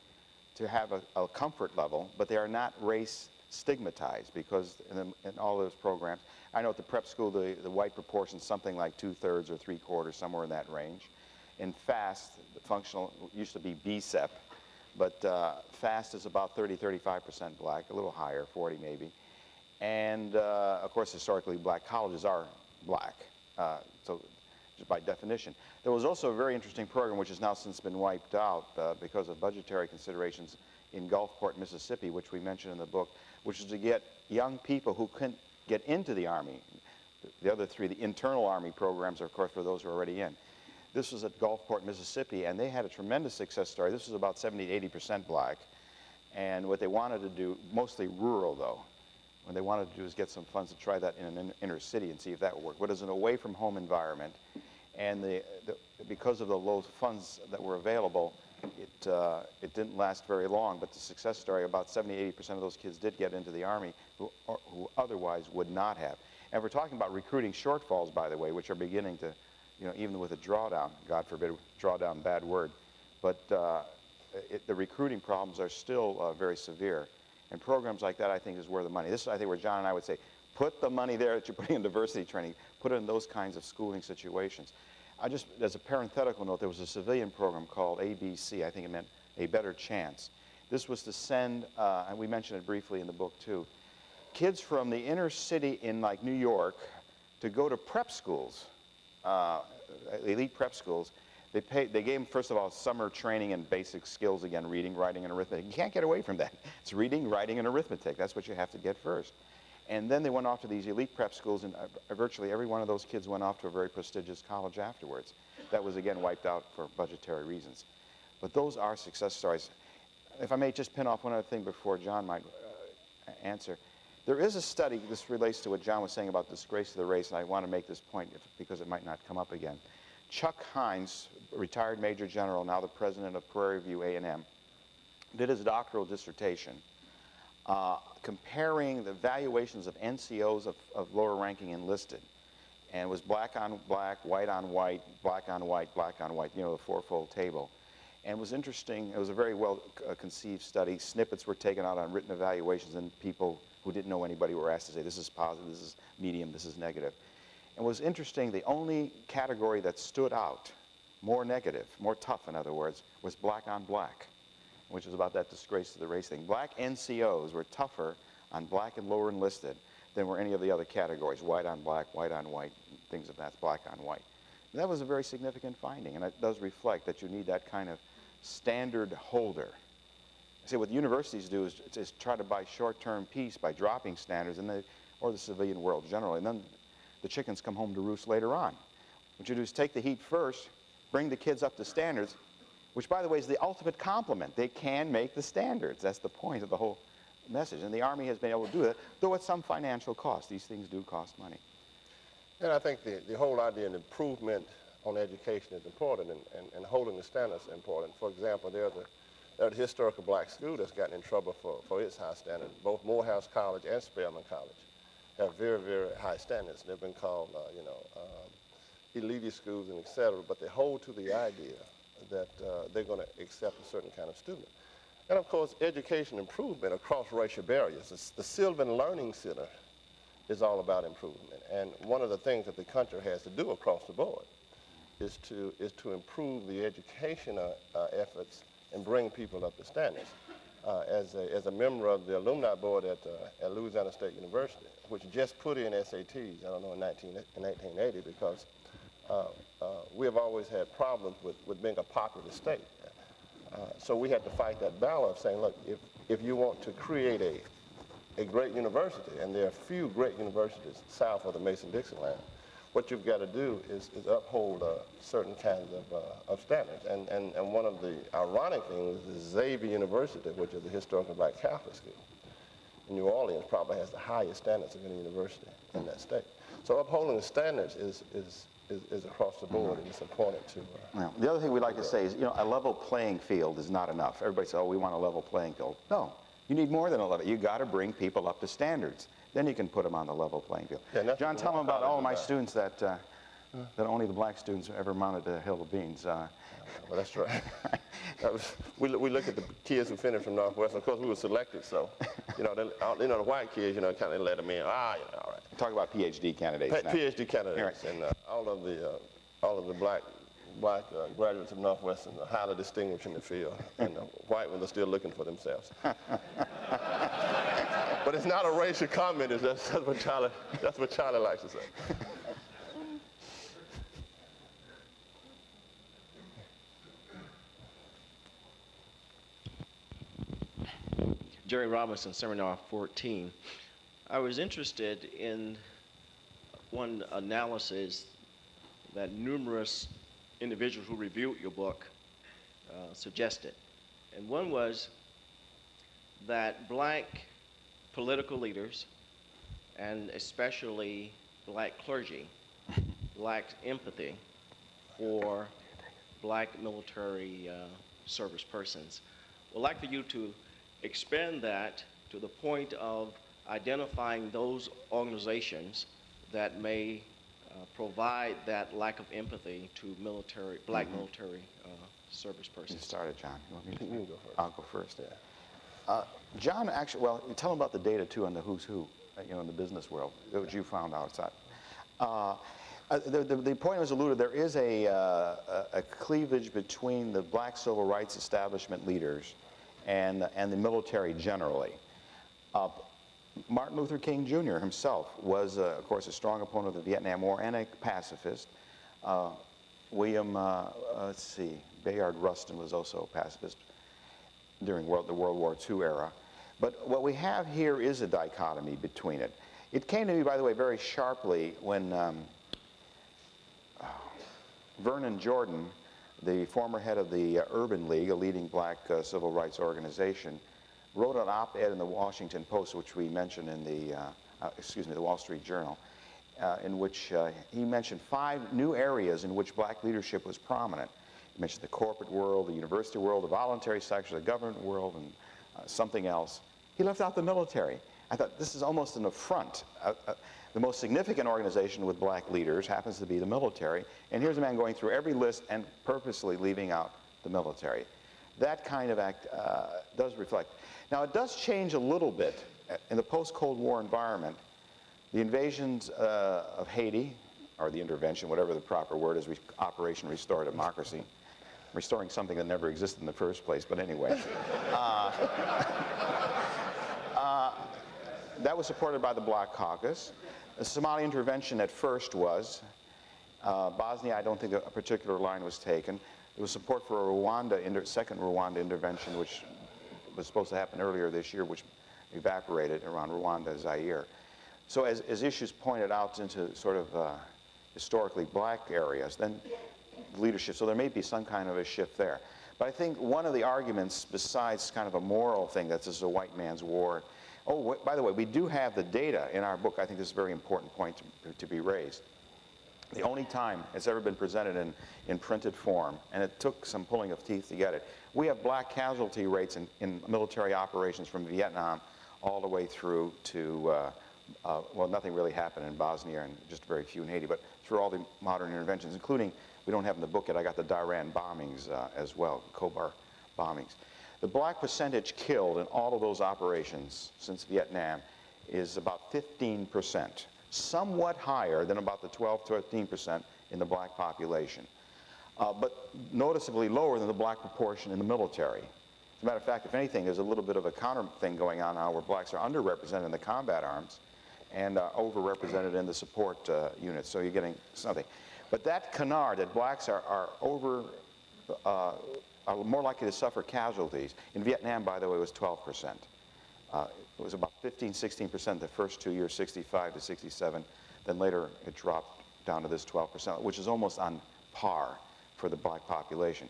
to have a comfort level, but they are not race stigmatized, because in all those programs, I know at the prep school, the white proportion is something like 2/3 or 3/4, somewhere in that range. In FAST, the functional used to be BSEP, but FAST is about 30-35% black, a little higher, 40 maybe. And of course, historically, black colleges are black, so just by definition. There was also a very interesting program which has now since been wiped out because of budgetary considerations in Gulfport, Mississippi, which we mentioned in the book, which is to get young people who couldn't get into the Army. The other three, the internal Army programs, are, of course, for those who are already in. This was at Gulfport, Mississippi, and they had a tremendous success story. This was about 70-80% black. And what they wanted to do, mostly rural though, what they wanted to do is get some funds to try that in an inner city and see if that would work. But it's an away-from-home environment, and because of the low funds that were available, it didn't last very long. But the success story, about 70-80% of those kids did get into the Army who otherwise would not have. And we're talking about recruiting shortfalls, by the way, which are beginning to, you know, even with a drawdown, God forbid, drawdown, bad word, but the recruiting problems are still very severe. And programs like that, I think, is where the money. This is, I think, where John and I would say, put the money there that you're putting in diversity training, put it in those kinds of schooling situations. I just, as a parenthetical note, there was a civilian program called ABC. I think it meant A Better Chance. This was to send, and we mentioned it briefly in the book too, kids from the inner city in like New York to go to prep schools, elite prep schools. They gave them, first of all, summer training in basic skills, again, reading, writing, and arithmetic. You can't get away from that. It's reading, writing, and arithmetic. That's what you have to get first. And then they went off to these elite prep schools, and virtually every one of those kids went off to a very prestigious college afterwards. That was, again, wiped out for budgetary reasons. But those are success stories. If I may just pin off one other thing before John might answer. There is a study, this relates to what John was saying about disgrace of the race, and I want to make this point because it might not come up again. Chuck Hines, retired Major General, now the president of Prairie View A&M, did his doctoral dissertation comparing the valuations of NCOs of lower ranking enlisted. And it was black on black, white on white, black on white, black on white, you know, the fourfold table. And it was interesting. It was a very well conceived study. Snippets were taken out on written evaluations, and people who didn't know anybody were asked to say, this is positive, this is medium, this is negative. And what was interesting, the only category that stood out, more negative, more tough in other words, was black on black, which is about that disgrace to the race thing. Black NCOs were tougher on black and lower enlisted than were any of the other categories, white on black, white on white, things of that, black on white. And that was a very significant finding, and it does reflect that you need that kind of standard holder. See, what the universities do is try to buy short-term peace by dropping standards, or the civilian world generally, and then the chickens come home to roost later on. What you do is take the heat first, bring the kids up to standards, which, by the way, is the ultimate compliment. They can make the standards. That's the point of the whole message. And the Army has been able to do that, though at some financial cost. These things do cost money. And I think the whole idea of improvement on education is important, and holding the standards is important. For example, there's a historical black school that's gotten in trouble for its high standards. Both Morehouse College and Spelman College have very, very high standards. They've been called, elite schools and et cetera, but they hold to the idea that they're going to accept a certain kind of student. And of course, education improvement across racial barriers. The Sylvan Learning Center is all about improvement. And one of the things that the country has to do across the board is to improve the educational efforts and bring people up to standards. As a member of the alumni board at Louisiana State University, which just put in SATs, I don't know, in 1980, because we have always had problems with being a popular state. So we had to fight that battle of saying, look, if you want to create a great university, and there are few great universities south of the Mason-Dixon line, what you've got to do is uphold certain kinds of standards. And one of the ironic things is Xavier University, which is a historical black Catholic school in New Orleans, probably has the highest standards of any university in that state. So upholding the standards is across the board, and it's important to... Well, the other thing we like to say is, a level playing field is not enough. Everybody says, oh, we want a level playing field. No, you need more than a level. You got to bring people up to standards. Then you can put them on the level playing field. Yeah, John, tell them about all of my students that only the black students ever mounted a hill of beans. Well, that's right. We look at the kids who finished from Northwestern. Of course, we were selected, so the white kids, kind of let them in. All right. Talk about PhD candidates. PhD candidates, and all of the black graduates of Northwestern are highly distinguished in the field, and the white ones are still looking for themselves. But it's not a racial comment. That's what Charlie likes to say. Jerry Robinson, Seminar 14. I was interested in one analysis that numerous individuals who reviewed your book suggested. And one was that black political leaders, and especially black clergy, lacked empathy for black military service persons. I'd like for you to expand that to the point of identifying those organizations that may provide that lack of empathy to black military service persons. You started, John. You want me to? You can go first. I'll go first. Yeah. John, actually, well, tell them about the data too on the who's who, in the business world, which you found outside. The point was alluded. There is a cleavage between the black civil rights establishment leaders and the military generally. Martin Luther King Jr. himself was, of course, a strong opponent of the Vietnam War and a pacifist. William, Bayard Rustin was also a pacifist during the World War II era. But what we have here is a dichotomy between it. It came to me, by the way, very sharply when Vernon Jordan, the former head of the Urban League, a leading black civil rights organization, wrote an op-ed in the Washington Post, which we mentioned in the Wall Street Journal, in which he mentioned 5 new areas in which black leadership was prominent. He mentioned the corporate world, the university world, the voluntary sector, the government world, and something else. He left out the military. I thought, this is almost an affront. The most significant organization with black leaders happens to be the military, and here's a man going through every list and purposely leaving out the military. That kind of act does reflect. Now, it does change a little bit in the post-Cold War environment. The invasions of Haiti, or the intervention, whatever the proper word is, Operation Restore Democracy, restoring something that never existed in the first place, but anyway. That was supported by the Black Caucus. The Somali intervention at first was. Bosnia, I don't think a particular line was taken. There was support for a second Rwanda intervention, which was supposed to happen earlier this year, which evaporated around Rwanda, Zaire. So as issues pointed out into sort of historically black areas, then leadership, so there may be some kind of a shift there. But I think one of the arguments, besides kind of a moral thing, that this is a white man's war. Oh, by the way, we do have the data in our book. I think this is a very important point to be raised. The only time it's ever been presented in printed form, and it took some pulling of teeth to get it, we have black casualty rates in military operations from Vietnam all the way through to, well, nothing really happened in Bosnia and just very few in Haiti, but through all the modern interventions, including, we don't have in the book yet, I got the Dairan bombings as well, Khobar bombings. The black percentage killed in all of those operations since Vietnam is about 15%. Somewhat higher than about the 12-13% in the black population, but noticeably lower than the black proportion in the military. As a matter of fact, if anything, there's a little bit of a counter thing going on now where blacks are underrepresented in the combat arms and overrepresented in the support units, so you're getting something. But that canard, that blacks are more likely to suffer casualties. In Vietnam, by the way, it was 12%. It was about 15-16% the first 2 years, 65 to 67. Then later it dropped down to this 12%, which is almost on par for the black population.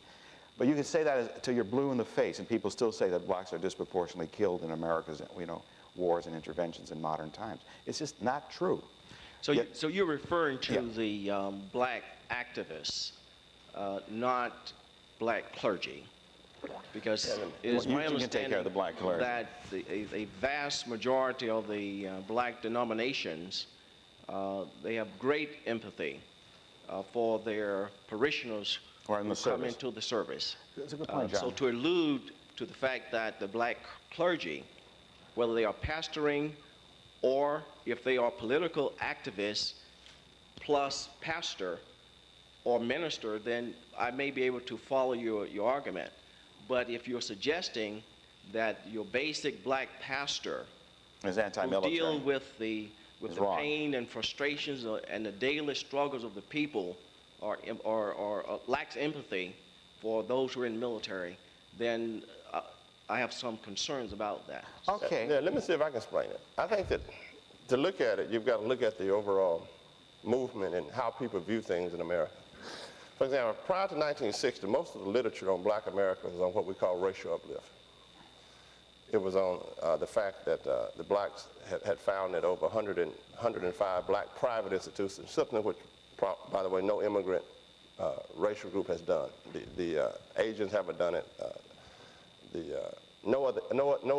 But you can say that until you're blue in the face, and people still say that blacks are disproportionately killed in America's, wars and interventions in modern times. It's just not true. So, so you're referring to the black activists, not black clergy, because it is my understanding that a vast majority of the black denominations, they have great empathy for their parishioners who come into the service. That's a good point, John. So to allude to the fact that the black clergy, whether they are pastoring or if they are political activists plus pastor or minister, then I may be able to follow your argument. But if you're suggesting that your basic black pastor is anti-military, will deal with the pain and frustrations and the daily struggles of the people, or lacks empathy for those who are in the military, then I have some concerns about that. Okay. Yeah, let me see if I can explain it. I think that to look at it, you've got to look at the overall movement and how people view things in America. For example, prior to 1960, most of the literature on black America was on what we call racial uplift. It was on the fact that the blacks had founded over 105 black private institutions, something which, by the way, no immigrant racial group has done. The Asians haven't done it. No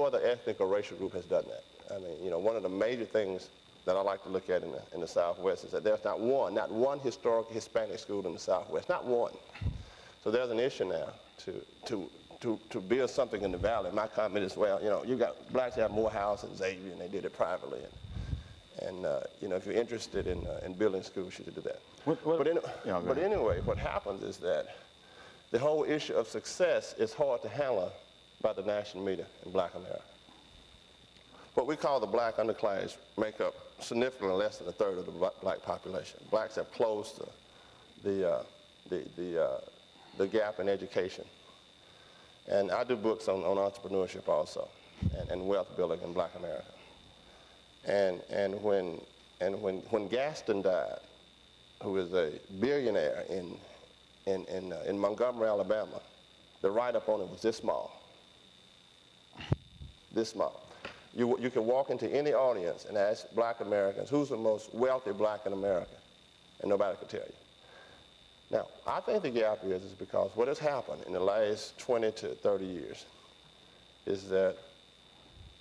other ethnic or racial group has done that. I mean, one of the major things that I like to look at in the Southwest is that there's not one historic Hispanic school in the Southwest, not one. So there's an issue now to build something in the Valley. My comment is, well, you got blacks have more house than Xavier, and they did it privately. And if you're interested in building schools, you should do that. But anyway, what happens is that the whole issue of success is hard to handle by the national media in black America. What we call the black underclass make up significantly less than a third of the black population. Blacks have closed the gap in education. And I do books on entrepreneurship also and wealth building in black America. And when Gaston died, who is a billionaire in Montgomery, Alabama, the write-up on it was this small. This small. You can walk into any audience and ask black Americans, who's the most wealthy black in America? And nobody could tell you. Now, I think the gap is because what has happened in the last 20 to 30 years is that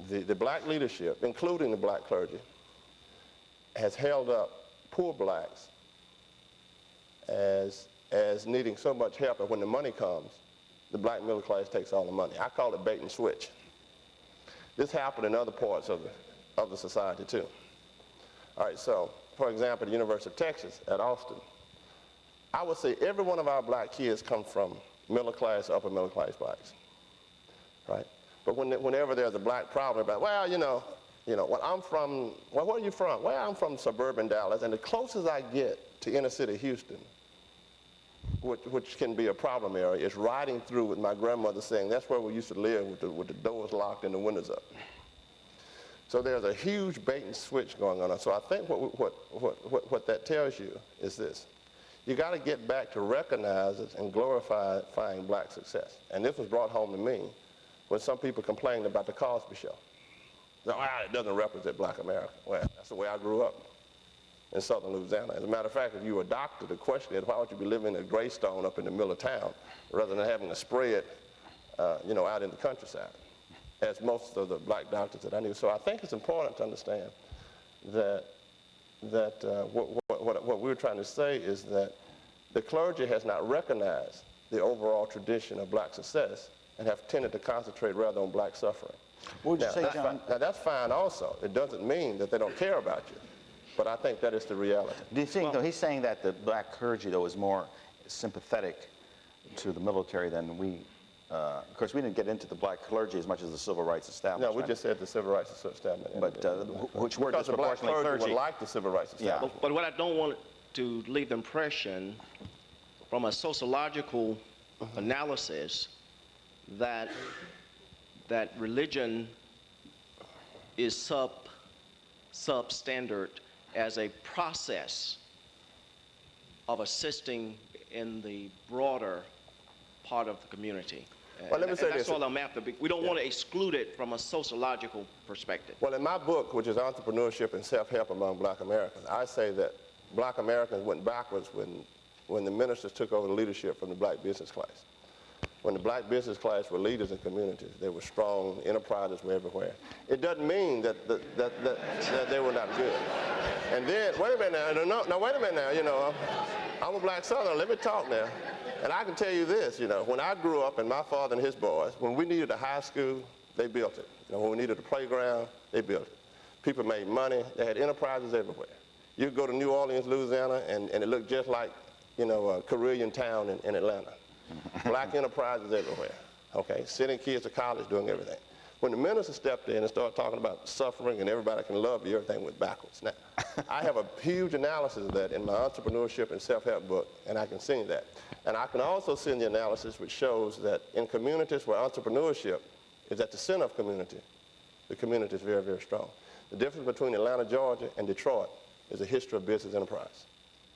the black leadership, including the black clergy, has held up poor blacks as needing so much help, and when the money comes, the black middle class takes all the money. I call it bait and switch. This happened in other parts of the society too. All right, so for example, the University of Texas at Austin, I would say every one of our black kids come from middle class, upper middle class blacks, right? But whenever there's a black problem about, well, well, I'm from, well, where are you from? Well, I'm from suburban Dallas, and the closest I get to inner city Houston, which can be a problem area, is riding through with my grandmother saying, that's where we used to live with the doors locked and the windows up. So there's a huge bait and switch going on. So I think what that tells you is this. You got to get back to recognizing and glorifying black success. And this was brought home to me when some people complained about the Cosby Show. It doesn't represent black America. Well, that's the way I grew up in southern Louisiana. As a matter of fact, if you were a doctor, the question is, why would you be living in a Greystone up in the middle of town rather than having a spread, out in the countryside, as most of the black doctors that I knew. So I think it's important to understand that what we're trying to say is that the clergy has not recognized the overall tradition of black success and have tended to concentrate rather on black suffering. What would you say, John? Now that's fine also. It doesn't mean that they don't care about you, but I think that is the reality. Do you think, though, he's saying that the black clergy, though, is more sympathetic to the military than we, of course, we didn't get into the black clergy as much as the civil rights establishment. No, we just said the civil rights establishment. But which were disproportionately clergy clergy. would like the civil rights establishment. But what I don't want to leave the impression from a sociological analysis that religion is substandard as a process of assisting in the broader part of the community. Well, let me say that's this. all I'm after. We don't want to exclude it from a sociological perspective. Well, in my book, which is Entrepreneurship and Self-Help Among Black Americans, I say that black Americans went backwards when the ministers took over the leadership from the black business class. When the black business class were leaders in communities, they were strong, enterprises were everywhere. It doesn't mean that they were not good. And then, wait a minute now, wait a minute now, I'm a black Southerner, let me talk now. And I can tell you this, when I grew up, and my father and his boys, when we needed a high school, they built it. When we needed a playground, they built it. People made money, they had enterprises everywhere. You could go to New Orleans, Louisiana, and it looked just like, a Caribbean town in Atlanta. Black enterprises everywhere, okay? Sending kids to college, doing everything. When the minister stepped in and started talking about suffering and everybody can love you, everything went backwards. Now, I have a huge analysis of that in my entrepreneurship and self-help book, and I can send that. And I can also send the analysis which shows that in communities where entrepreneurship is at the center of community, the community is very, very strong. The difference between Atlanta, Georgia, and Detroit is a history of business enterprise.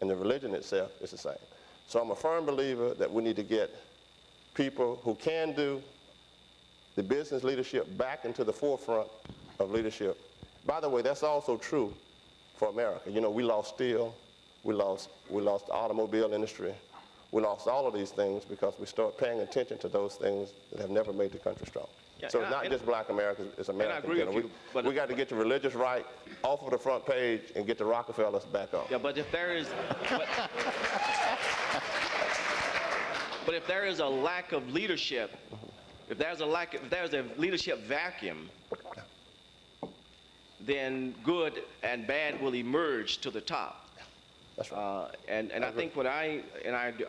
And the religion itself is the same. So I'm a firm believer that we need to get people who can do the business leadership back into the forefront of leadership. By the way, that's also true for America. We lost steel, we lost the automobile industry, we lost all of these things because we started paying attention to those things that have never made the country strong. Yeah, so it's not just black America, it's America. I agree with you, but we got to get the religious right off of the front page and get the Rockefellers back on. Yeah, but if there is, but if there is a lack of leadership, if there's a leadership vacuum, then good and bad will emerge to the top. That's right. And I think I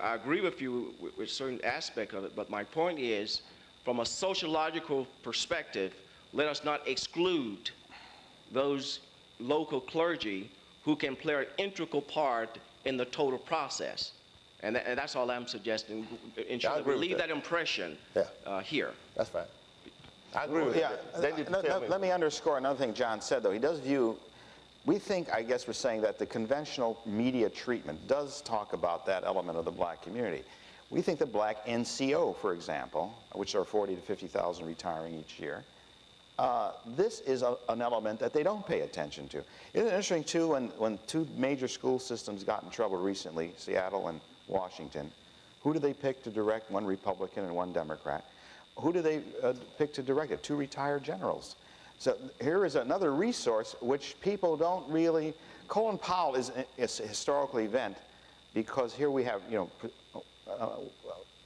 agree with you with certain aspect of it, but my point is, from a sociological perspective, let us not exclude those local clergy who can play an integral part in the total process. And that's all I'm suggesting. Ensure that we leave that impression here. That's fine. I agree with that. Let me underscore another thing John said, though. He does view, we think, I guess we're saying that the conventional media treatment does talk about that element of the black community. We think the black NCO, for example, which are 40 to 50,000 retiring each year, this is an element that they don't pay attention to. Isn't it interesting, too, when two major school systems got in trouble recently, Seattle and Washington, who do they pick to direct? One Republican and one Democrat. Who do they pick to direct it? Two retired generals. So here is another resource which people don't really... Colin Powell is a historical event because here we have,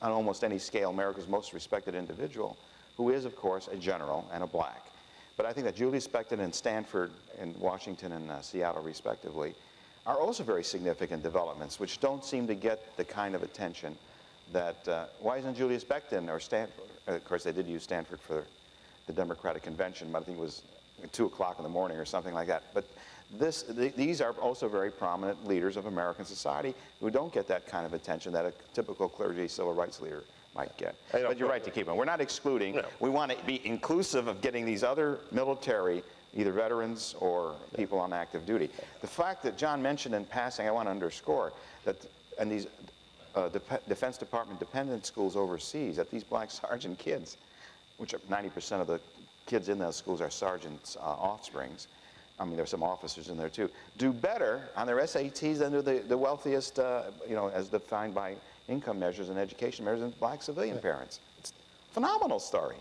on almost any scale, America's most respected individual, who is, of course, a general and a black. But I think that Julius Becton and Stanford and Washington and Seattle, respectively, are also very significant developments, which don't seem to get the kind of attention that, why isn't Julius Becton or Stanford, of course they did use Stanford for the Democratic Convention, but I think it was 2 o'clock in the morning or something like that. But these are also very prominent leaders of American society who don't get that kind of attention that a typical clergy civil rights leader might get. But you're right to keep them. We're not excluding. No. We want to be inclusive of getting these other military, either veterans or people on active duty. The fact that John mentioned in passing, I want to underscore that in these Defense Department dependent schools overseas, that these black sergeant kids, which are 90% of the kids in those schools are sergeants' offsprings, I mean, there's some officers in there too, do better on their SATs than do the wealthiest, as defined by income measures and education measures than black civilian parents. It's a phenomenal story.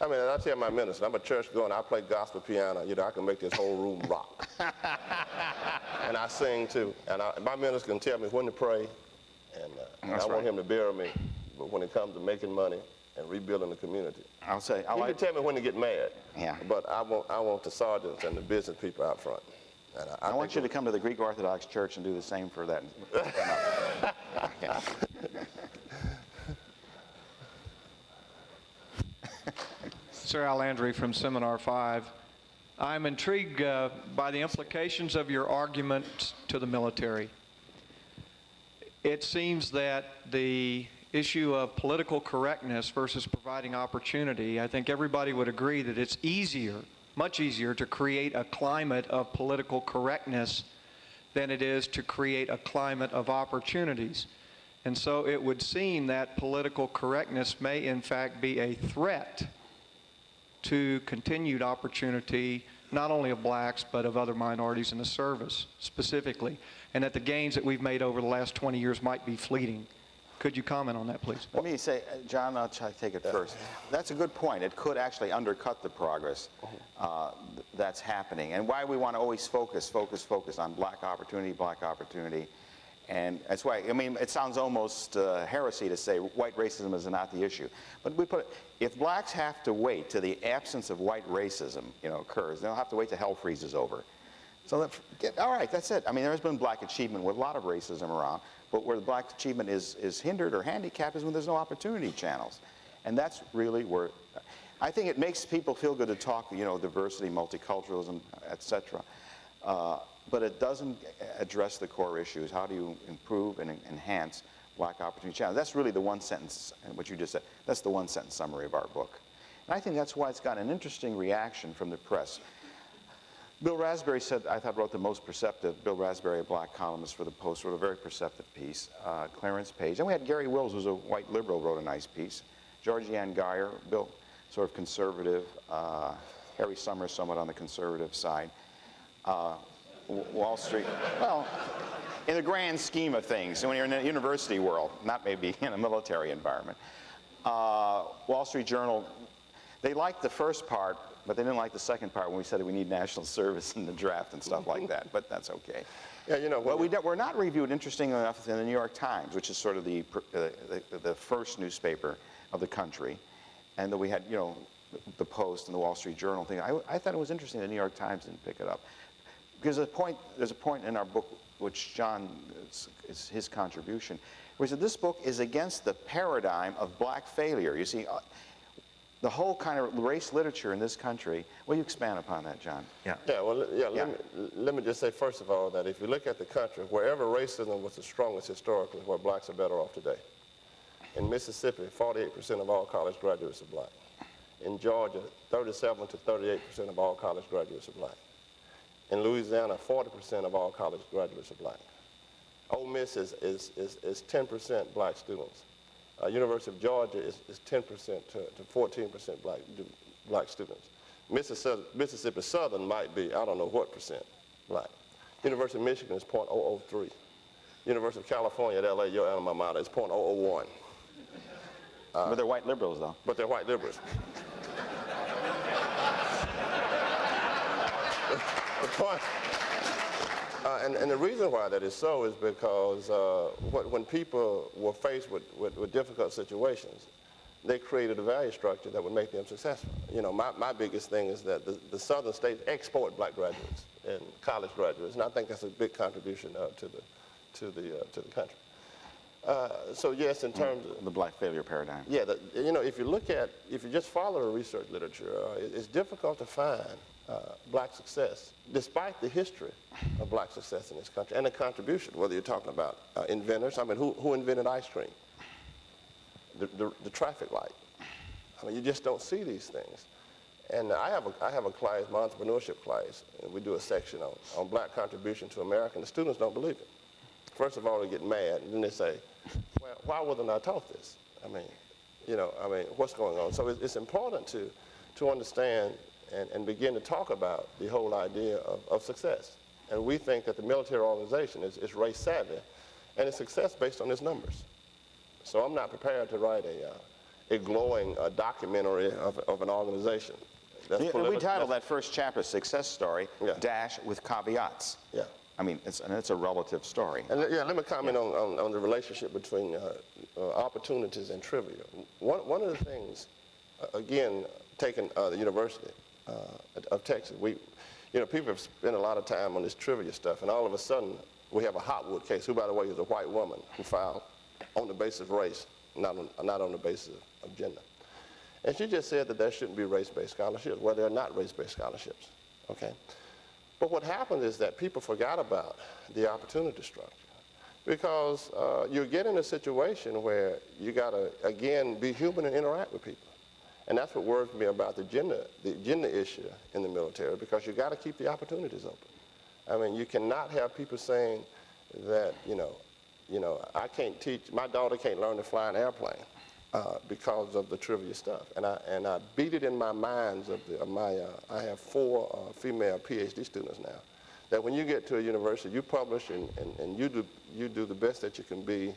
I mean, I tell my minister, I'm a church going, I play gospel piano, I can make this whole room rock. And I sing too. And my minister can tell me when to pray, and I want him to bury me. But when it comes to making money and rebuilding the community, I'll say, he can tell me when to get mad. Yeah. But I want the sergeants and the business people out front. And I want you to come to the Greek Orthodox Church and do the same for that. Okay. Sir Al Landry from Seminar 5. I'm intrigued by the implications of your argument to the military. It seems that the issue of political correctness versus providing opportunity, I think everybody would agree that it's easier, much easier, to create a climate of political correctness than it is to create a climate of opportunities. And so it would seem that political correctness may in fact be a threat to continued opportunity, not only of blacks, but of other minorities in the service specifically, and that the gains that we've made over the last 20 years might be fleeting. Could you comment on that, please? Let me say, John, I'll try to take it first. That's a good point. It could actually undercut the progress that's happening, and why we want to always focus on black opportunity. And that's why, I mean, it sounds almost heresy to say white racism is not the issue. But we put it, if blacks have to wait till the absence of white racism, occurs, they'll have to wait till hell freezes over. So all right, that's it. I mean, there's been black achievement with a lot of racism around, but where the black achievement is hindered or handicapped is when there's no opportunity channels. And that's really where, I think it makes people feel good to talk, diversity, multiculturalism, etc. But it doesn't address the core issues. How do you improve and enhance black opportunity channels? That's really the one sentence, and what you just said, that's the one sentence summary of our book. And I think that's why it's got an interesting reaction from the press. Bill Raspberry wrote the most perceptive, Bill Raspberry, a black columnist for the Post, wrote a very perceptive piece. Clarence Page. And we had Gary Wills, who's a white liberal, wrote a nice piece. Georgianne Geyer, Bill, sort of conservative. Harry Summers, somewhat on the conservative side. Wall Street, well, in the grand scheme of things, when you're in the university world, not maybe in a military environment. Wall Street Journal, they liked the first part, but they didn't like the second part when we said we need national service in the draft and stuff like that, but that's okay. Yeah, well, we're not reviewed, interestingly enough, in the New York Times, which is sort of the first newspaper of the country, and that we had, the Post and the Wall Street Journal thing. I thought it was interesting the New York Times didn't pick it up. Because there's a point in our book, which John, is his contribution, where he said this book is against the paradigm of black failure. You see, the whole kind of race literature in this country, will you expand upon that, John? Yeah. Let me just say, first of all, that if you look at the country, wherever racism was the strongest historically, where blacks are better off today. In Mississippi, 48% of all college graduates are black. In Georgia, 37 to 38% of all college graduates are black. In Louisiana, 40% of all college graduates are black. Ole Miss is 10% black students. University of Georgia is 10% to 14% black students. Mississippi Southern might be, I don't know what percent black. University of Michigan is 0.003. University of California at LA, your alma mater, is 0.001. But they're white liberals, though. But they're white liberals. And the reason why that is so is because when people were faced with difficult situations, they created a value structure that would make them successful. You know, my biggest thing is that the southern states export black graduates and college graduates, and I think that's a big contribution to the country. So yes, in terms of the black failure paradigm. Yeah, you know, if you just follow the research literature, it's difficult to find black success, despite the history of black success in this country and the contribution, whether you're talking about inventors. I mean, who invented ice cream? The traffic light. I mean, you just don't see these things. And I have a class, my entrepreneurship class, and we do a section on black contribution to America, and the students don't believe it. First of all, they get mad, and then they say, well, why wasn't I taught this? I mean, you know, what's going on? So it's important to understand and begin to talk about the whole idea of success. And we think that the military organization is race savvy, and it's success based on its numbers. So I'm not prepared to write a glowing documentary of an organization. We titled that first chapter "Success Story," Yeah. dash with caveats. Yeah. I mean, it's a relative story. And let me comment on the relationship between opportunities and trivia. One of the things, again, taking the University of Texas, people have spent a lot of time on this trivia stuff, and all of a sudden we have a Hotwood case, who, by the way, is a white woman who filed on the basis of race, not on the basis of gender. And she just said that there shouldn't be race-based scholarships. Well, there are not race-based scholarships, okay? But what happened is that people forgot about the opportunity structure, because you're getting a situation where you got to, again, be human and interact with people. And that's what worries me about the gender issue in the military, because you got to keep the opportunities open. I mean, you cannot have people saying that, you know, I can't teach, my daughter can't learn to fly an airplane because of the trivia stuff. And I beat it in my minds I have 4 female PhD students now, that when you get to a university, you publish and you do the best that you can be,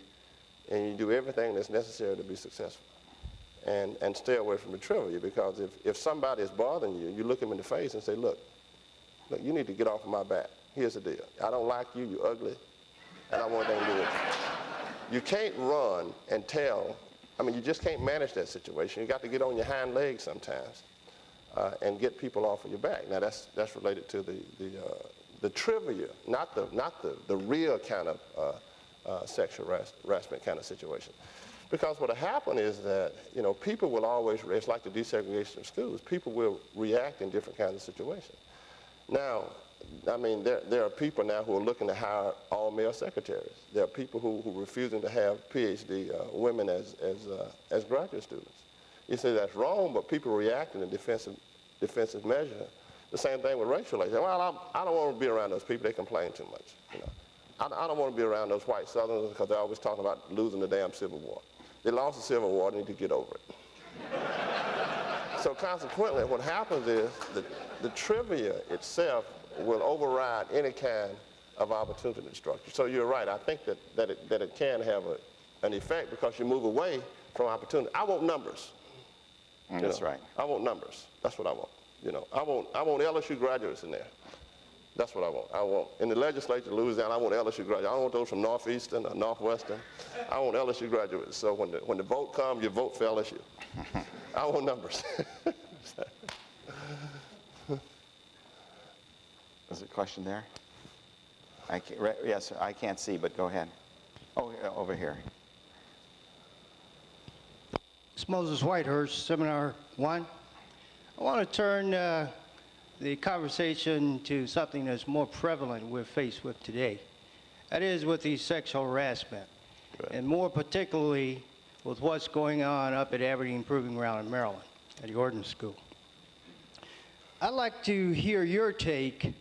and you do everything that's necessary to be successful. And stay away from the trivia, because if somebody is bothering you, you look them in the face and say, look, you need to get off of my back. Here's the deal. I don't like you, you're ugly, and I want nothing to do with you. You can't run and tell. I mean, you just can't manage that situation. You got to get on your hind legs sometimes and get people off of your back. Now that's related to the trivia, not the real kind of sexual harassment kind of situation. Because what will happen is that, you know, people will always, it's like the desegregation of schools, people will react in different kinds of situations. Now, I mean, there are people now who are looking to hire all male secretaries. There are people who are refusing to have PhD women as graduate students. You say that's wrong, but people react in a defensive measure. The same thing with racial relations. Well, I don't want to be around those people. They complain too much. You know, I don't want to be around those white Southerners because they're always talking about losing the damn Civil War. They lost the Civil War. They need to get over it. So consequently, what happens is the trivia itself will override any kind of opportunity structure. So you're right. I think that it can have an effect, because you move away from opportunity. I want numbers. That's right. I want numbers. That's what I want. You know, I want LSU graduates in there. That's what I want. I want, in the legislature of Louisiana, I want LSU graduates. I don't want those from Northeastern or Northwestern. I want LSU graduates. So when the vote comes, you vote for LSU. I want numbers. Is there a question there? Yes, I can't see, but go ahead. Oh, over here. It's Moses Whitehurst, Seminar 1. I want to turn the conversation to something that's more prevalent we're faced with today. That is with the sexual harassment, and more particularly with what's going on up at Aberdeen Proving Ground in Maryland at the Ordnance School. I'd like to hear your take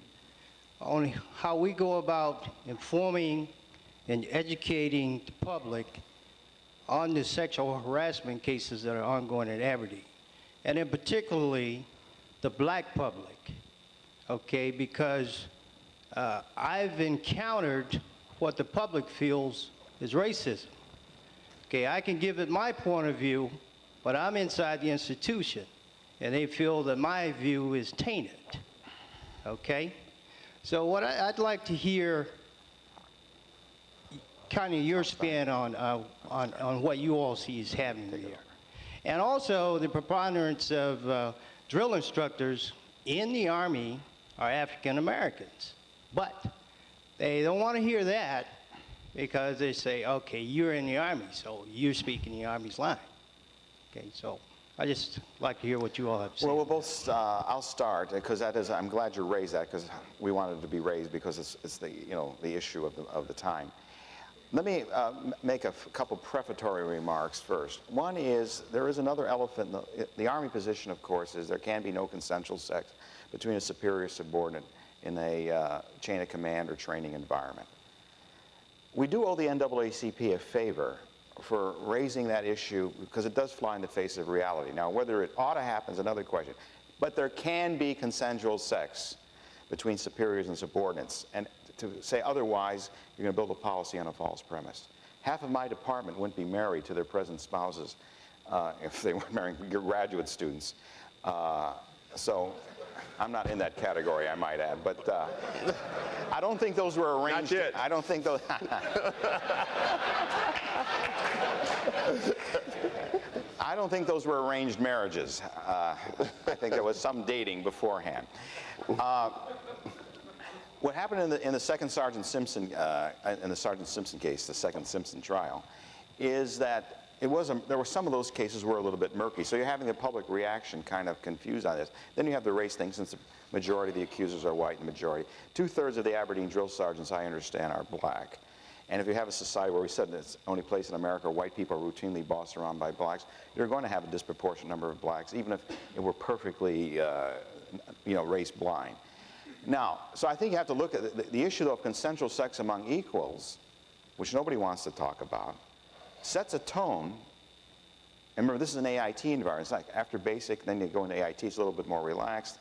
on how we go about informing and educating the public on the sexual harassment cases that are ongoing at Aberdeen, and in particularly the black public, okay, because I've encountered what the public feels is racism. Okay, I can give it my point of view, but I'm inside the institution, and they feel that my view is tainted, okay? So what I'd like to hear, kind of your spin on what you all see is happening there. And also the preponderance of drill instructors in the Army are African Americans. But they don't want to hear that because they say, okay, you're in the Army, so you're speaking the Army's line. Okay, so I just like to hear what you all have to say. Well, we'll both. I'll start because that is. I'm glad you raised that because we wanted it to be raised because it's the the issue of the time. Let me make a couple prefatory remarks first. One is there is another elephant. The Army position, of course, is there can be no consensual sex between a superior subordinate in a chain of command or training environment. We do owe the NAACP a favor for raising that issue because it does fly in the face of reality. Now, whether it ought to happen is another question. But there can be consensual sex between superiors and subordinates. And to say otherwise, you're going to build a policy on a false premise. Half of my department wouldn't be married to their present spouses if they weren't marrying graduate students. So I'm not in that category, I might add. But I don't think those were arranged. Not yet. I don't think those. I don't think those were arranged marriages. I think there was some dating beforehand. What happened in the second Sergeant Simpson, in the Sergeant Simpson case, the second Simpson trial, is that there were some of those cases were a little bit murky. So you're having the public reaction kind of confused on this. Then you have the race thing, since the majority of the accusers are white and the majority. 2/3 of the Aberdeen drill sergeants, I understand, are black. And if you have a society where we said it's the only place in America where white people are routinely bossed around by blacks, you're going to have a disproportionate number of blacks, even if it were perfectly, race blind. Now, so I think you have to look at the issue of consensual sex among equals, which nobody wants to talk about, sets a tone. And remember, this is an AIT environment. It's like after basic, then you go into AIT, it's a little bit more relaxed.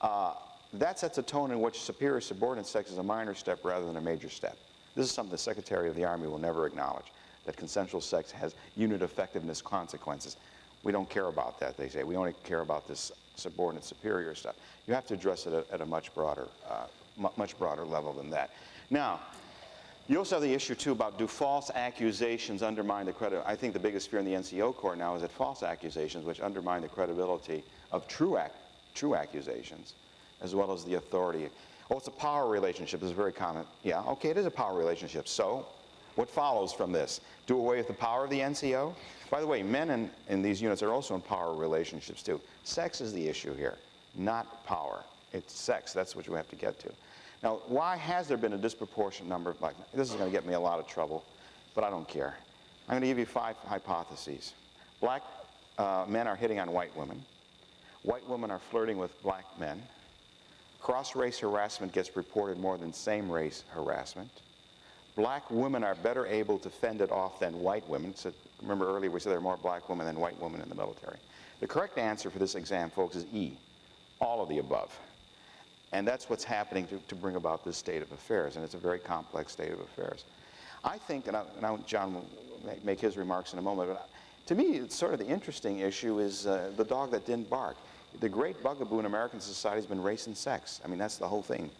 That sets a tone in which superior subordinate sex is a minor step rather than a major step. This is something the Secretary of the Army will never acknowledge, that consensual sex has unit effectiveness consequences. We don't care about that, they say. We only care about this subordinate superior stuff. You have to address it at a much broader level than that. Now, you also have the issue, too, about do false accusations undermine the credibility? I think the biggest fear in the NCO Corps now is that false accusations, which undermine the credibility of true accusations, as well as the authority. Oh, it's a power relationship. This is very common. Yeah, okay, it is a power relationship. So, what follows from this? Do away with the power of the NCO? By the way, men in these units are also in power relationships, too. Sex is the issue here, not power. It's sex. That's what we have to get to. Now, why has there been a disproportionate number of black men? This is going to get me a lot of trouble, but I don't care. I'm going to give you 5 hypotheses. Black men are hitting on white women. White women are flirting with black men. Cross-race harassment gets reported more than same-race harassment. Black women are better able to fend it off than white women. So remember earlier we said there are more black women than white women in the military. The correct answer for this exam, folks, is E, all of the above. And that's what's happening to bring about this state of affairs, and it's a very complex state of affairs. I think, and John will make his remarks in a moment, but to me, it's sort of the interesting issue is the dog that didn't bark. The great bugaboo in American society has been race and sex. I mean, that's the whole thing.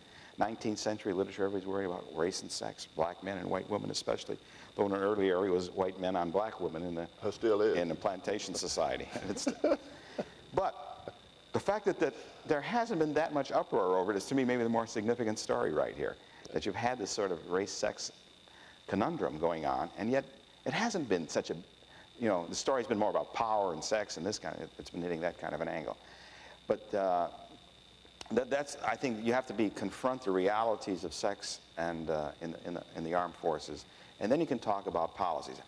19th century literature, everybody's worried about race and sex, black men and white women especially. Though in an early area it was white men on black women in the plantation society. But the fact that there hasn't been that much uproar over it is, to me, maybe the more significant story right here. That you've had this sort of race-sex conundrum going on, and yet it hasn't been such a, the story's been more about power and sex and this kind of, it's been hitting that kind of an angle. But that's, I think you have to confront the realities of sex and in the armed forces, and then you can talk about policies.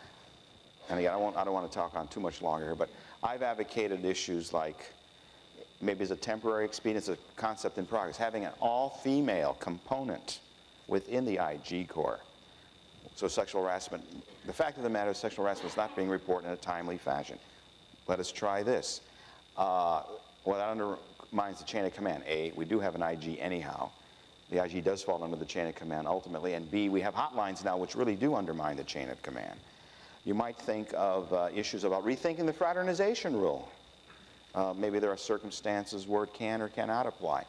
And again, I don't want to talk on too much longer here, but I've advocated issues like, maybe as a temporary expedient, it's a concept in progress, having an all-female component within the IG Corps. So sexual harassment, the fact of the matter is sexual harassment is not being reported in a timely fashion. Let us try this. Well, that undermines the chain of command. A, we do have an IG anyhow. The IG does fall under the chain of command ultimately. And B, we have hotlines now which really do undermine the chain of command. You might think of issues about rethinking the fraternization rule. Maybe there are circumstances where it can or cannot apply.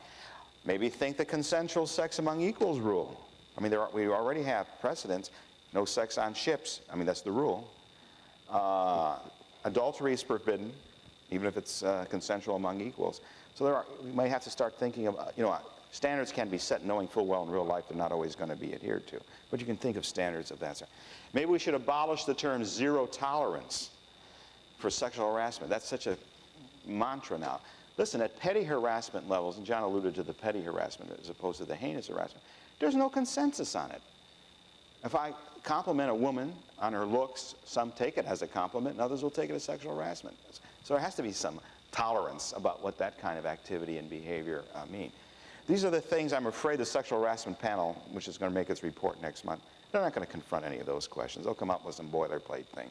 Maybe think the consensual sex among equals rule. I mean, we already have precedents. No sex on ships. I mean, that's the rule. Adultery is forbidden, even if it's consensual among equals. So we might have to start thinking of, standards can be set knowing full well in real life they're not always going to be adhered to. But you can think of standards of that sort. Maybe we should abolish the term zero tolerance for sexual harassment. That's such a mantra now. Listen, at petty harassment levels, and John alluded to the petty harassment as opposed to the heinous harassment, there's no consensus on it. If I compliment a woman on her looks, some take it as a compliment and others will take it as sexual harassment. So there has to be some tolerance about what that kind of activity and behavior mean. These are the things I'm afraid the sexual harassment panel, which is going to make its report next month, they're not going to confront any of those questions. They'll come up with some boilerplate thing.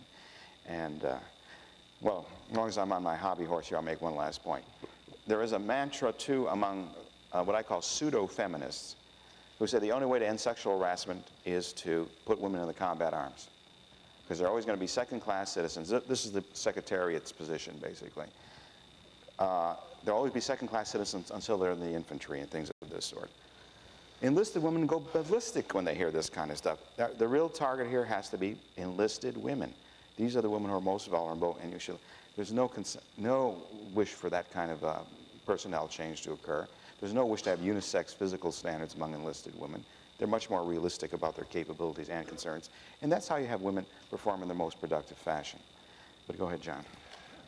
And, well, as long as I'm on my hobby horse here, I'll make one last point. There is a mantra, too, among what I call pseudo-feminists who say the only way to end sexual harassment is to put women in the combat arms. Because they're always going to be second-class citizens. This is the Secretariat's position, basically. There'll always be second-class citizens until they're in the infantry and things of this sort. Enlisted women go ballistic when they hear this kind of stuff. The real target here has to be enlisted women. These are the women who are most vulnerable, and there's no wish for that kind of personnel change to occur. There's no wish to have unisex physical standards among enlisted women. They're much more realistic about their capabilities and concerns. And that's how you have women perform in the most productive fashion. But go ahead, John.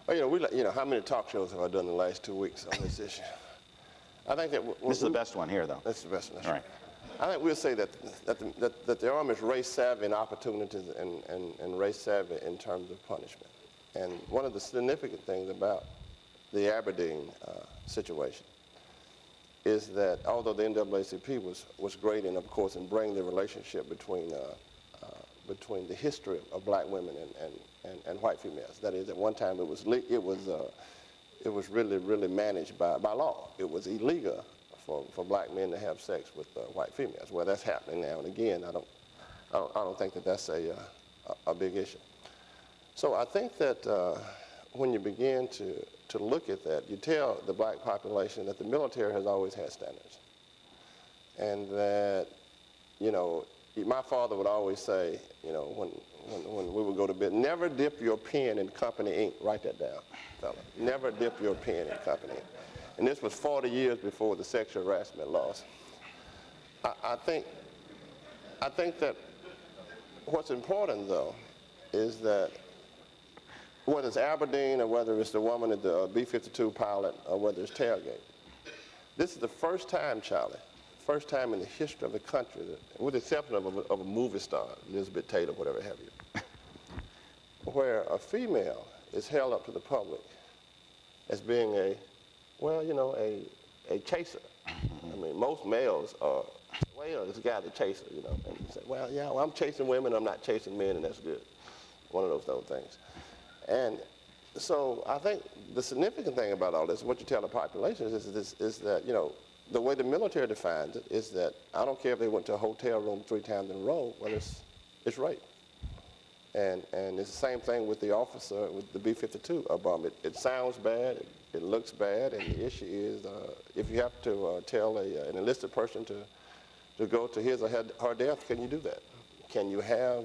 Well, how many talk shows have I done in the last 2 weeks on this issue? I think that this is the best one here, though. That's the best one. All right. I think we'll say that the Army is race savvy in opportunities and race savvy in terms of punishment. And one of the significant things about the Aberdeen situation is that although the NAACP was great in, of course, in bringing the relationship between the history of black women and white females. That is, at one time it was really managed by law. It was illegal for black men to have sex with white females. Well, that's happening now and again. I don't think that that's a big issue. So I think that when you begin to look at that, you tell the black population that the military has always had standards, and that my father would always say, when we would go to bed, never dip your pen in company ink. Write that down, fella. Never dip your pen in company ink. And this was 40 years before the sexual harassment laws. I think that what's important, though, is that whether it's Aberdeen or whether it's the woman at the B-52 pilot or whether it's tailgate, this is the first time, Charlie, first time in the history of the country, with the exception of a movie star, Elizabeth Taylor, whatever have you, where a female is held up to the public as being a chaser. I mean, most males are, this guy's a chaser, and you say, I'm chasing women, I'm not chasing men, and that's good. One of those things. And so I think the significant thing about all this, what you tell the population is that, the way the military defines it is that I don't care if they went to a hotel room 3 times in a row, well, it's rape. And it's the same thing with the officer with the B-52 bomb. It sounds bad, it looks bad, and the issue is if you have to tell an enlisted person to go to his or her death, can you do that? Can you have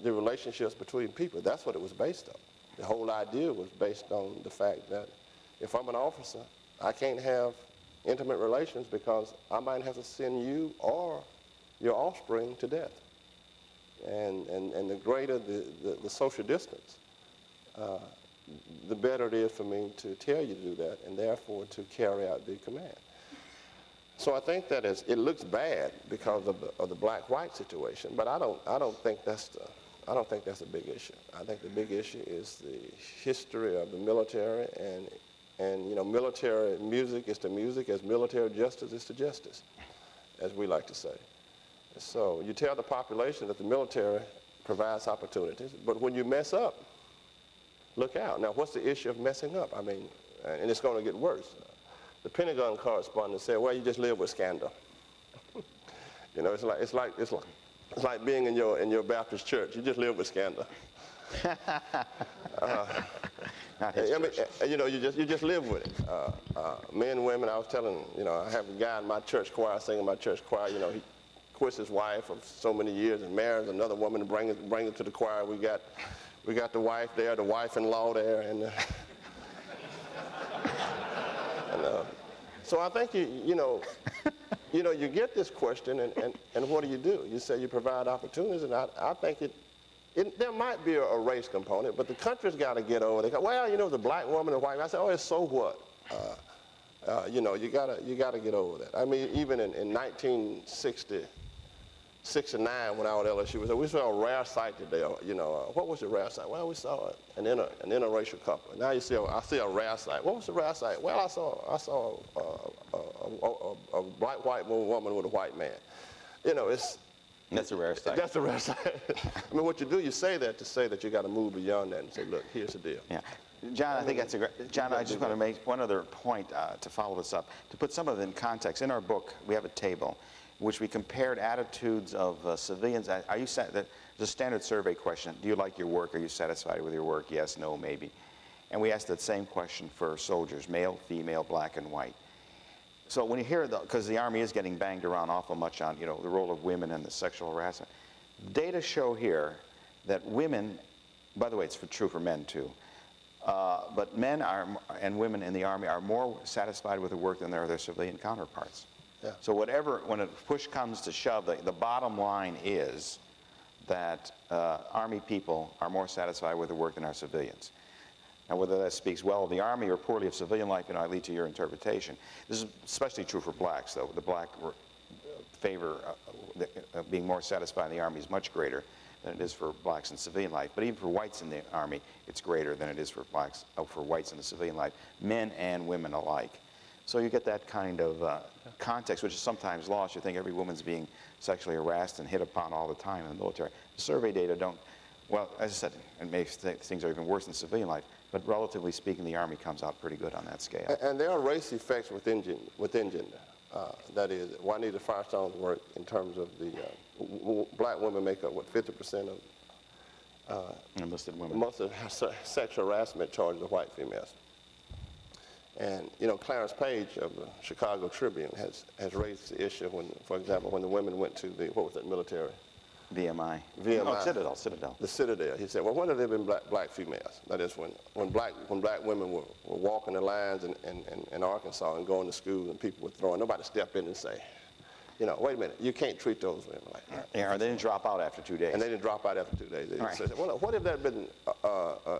the relationships between people? That's what it was based on. The whole idea was based on the fact that if I'm an officer, I can't have intimate relations because I might have to send you or your offspring to death. And the greater the social distance, the better it is for me to tell you to do that and therefore to carry out the command. So I think that it looks bad because of the black-white situation, but I don't think that's a big issue. I think the big issue is the history of the military, and military music is to music as military justice is to justice, as we like to say. So you tell the population that the military provides opportunities, but when you mess up, look out. Now, what's the issue of messing up? I mean, and it's going to get worse. The Pentagon correspondent said, "Well, you just live with scandal." It's like being in your Baptist church. You just live with scandal. Not his church. you know, you just live with it. Men, women. I was telling, you know, I have a guy in my church choir singing my church choir. You know, he quits his wife of so many years and marries another woman to bring it to the choir. We got the wife there, the wife-in-law there, and so I think you know, you get this question, and what do? You say you provide opportunities, and I think there might be a race component, but the country's got to get over it. Well, you know, the black woman and white man. I say, oh, it's so what? You know, you gotta get over that. I mean, even in 1969, when I was at LSU, we saw a rare sight today. You know, what was the rare sight? Well, we saw an interracial couple. Now I see a rare sight. What was the rare sight? Well, I saw a black white woman with a white man. You know, that's a rare sight. That's a rare sight. I mean, what you do, you say that to say that you got to move beyond that and say, look, here's the deal. Yeah. John, I think that's a great. John, I just want to make one other point to follow this up. To put some of it in context, in our book, we have a table in which we compared attitudes of civilians. Are you there's a standard survey question. Do you like your work? Are you satisfied with your work? Yes, no, maybe. And we asked that same question for soldiers, male, female, black, and white. So when you hear, because the Army is getting banged around awful much on, you know, the role of women and the sexual harassment, data show here that women, by the way, it's true for men too, but men and women in the Army are more satisfied with the work than their civilian counterparts. Yeah. So when a push comes to shove, the bottom line is that Army people are more satisfied with the work than our civilians. Now, whether that speaks well of the Army or poorly of civilian life, you know, I leave to your interpretation. This is especially true for blacks, though. The black favor being more satisfied in the Army is much greater than it is for blacks in civilian life. But even for whites in the Army, it's greater than it is for for whites in the civilian life, men and women alike. So you get that kind of context, which is sometimes lost. You think every woman's being sexually harassed and hit upon all the time in the military. The survey data don't, well, as I said, it makes things are even worse in civilian life. But relatively speaking, the Army comes out pretty good on that scale. And there are race effects within gender. That is, Juanita Firestone's work in terms of the black women make up, 50% of enlisted women. Most of sexual harassment charges of white females. And, you know, Clarence Page of the Chicago Tribune has raised the issue when, for example, when the women went to the, what was that, military? VMI. VMI. Oh, Citadel. The Citadel. He said, well, when have there been black females? That is, when black women were walking the lines in Arkansas and going to school and people were throwing, nobody stepped in and say, you know, wait a minute, you can't treat those women like that. Yeah, or they didn't drop out after 2 days. And they didn't drop out after 2 days. They right. said, well, what if there had been,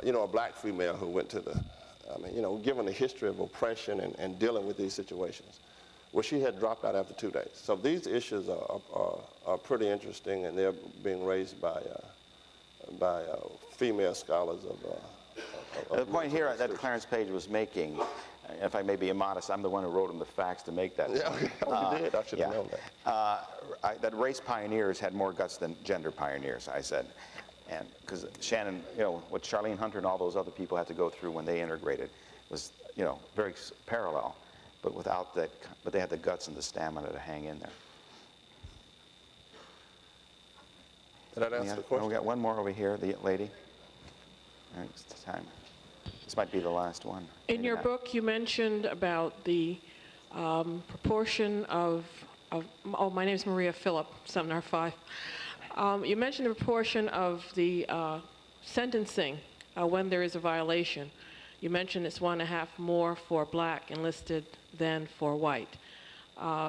you know, a black female who went to the, I mean, you know, given the history of oppression and dealing with these situations, well, she had dropped out after 2 days. So these issues are pretty interesting, and they're being raised by female scholars of the point here that Clarence Page was making, if I may be immodest, I'm the one who wrote him the facts to make that. Yeah, you did. I should have known that. That race pioneers had more guts than gender pioneers, I said. And because Shannon, you know, what Charlene Hunter and all those other people had to go through when they integrated was, you know, very parallel. But without that, but they had the guts and the stamina to hang in there. Did that answer the question? We got one more over here, the lady. All right, it's time. This might be the last one. In your book, you mentioned about the proportion of oh, my name is Maria Phillip, Seminar 5. You mentioned the proportion of the sentencing when there is a violation. You mentioned it's 1.5 more for black enlisted than for white.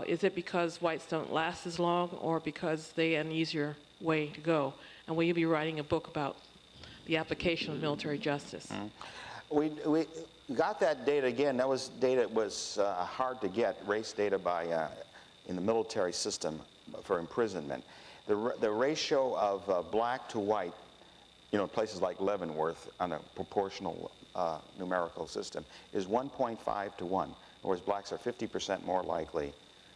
Is it because whites don't last as long, or because they have an easier way to go? And will you be writing a book about the application of military justice? We got that data again. That was data was hard to get, race data by in the military system for imprisonment. The ratio of black to white, you know, places like Leavenworth on a proportional numerical system is 1.5 to 1. In other words, blacks are 50% more likely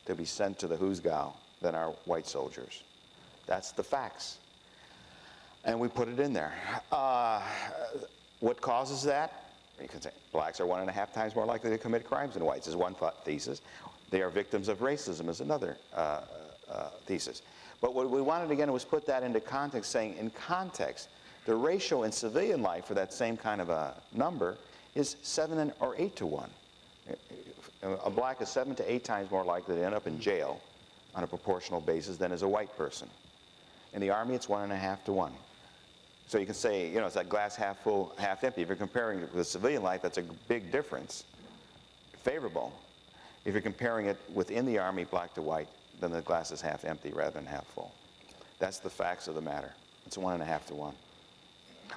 to be sent to the Husgau than are white soldiers. That's the facts. And we put it in there. What causes that? You can say blacks are 1.5 times more likely to commit crimes than whites is one thesis. They are victims of racism is another thesis. But what we wanted again was put that into context, saying in context, the ratio in civilian life for that same kind of a number is 7 or 8 to 1. A black is 7 to 8 times more likely to end up in jail on a proportional basis than is a white person. In the Army, it's 1.5 to 1. So you can say, you know, it's that glass half full, half empty. If you're comparing it with civilian life, that's a big difference, favorable. If you're comparing it within the Army, black to white, then the glass is half empty rather than half full. That's the facts of the matter. It's 1.5 to 1.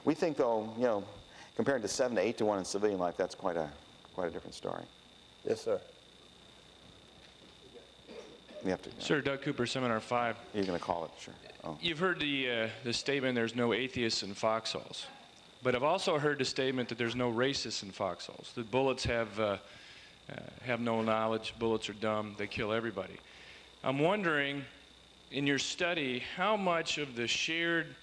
We think, though, you know, compared to 7 to 8 to 1 in civilian life, that's quite a different story. Yes, sir. You have to. Sir, Doug Cooper, Seminar 5. You're going to call it, sure. Oh. You've heard the statement, there's no atheists in foxholes. But I've also heard the statement that there's no racists in foxholes, that bullets have no knowledge, bullets are dumb, they kill everybody. I'm wondering, in your study, how much of the shared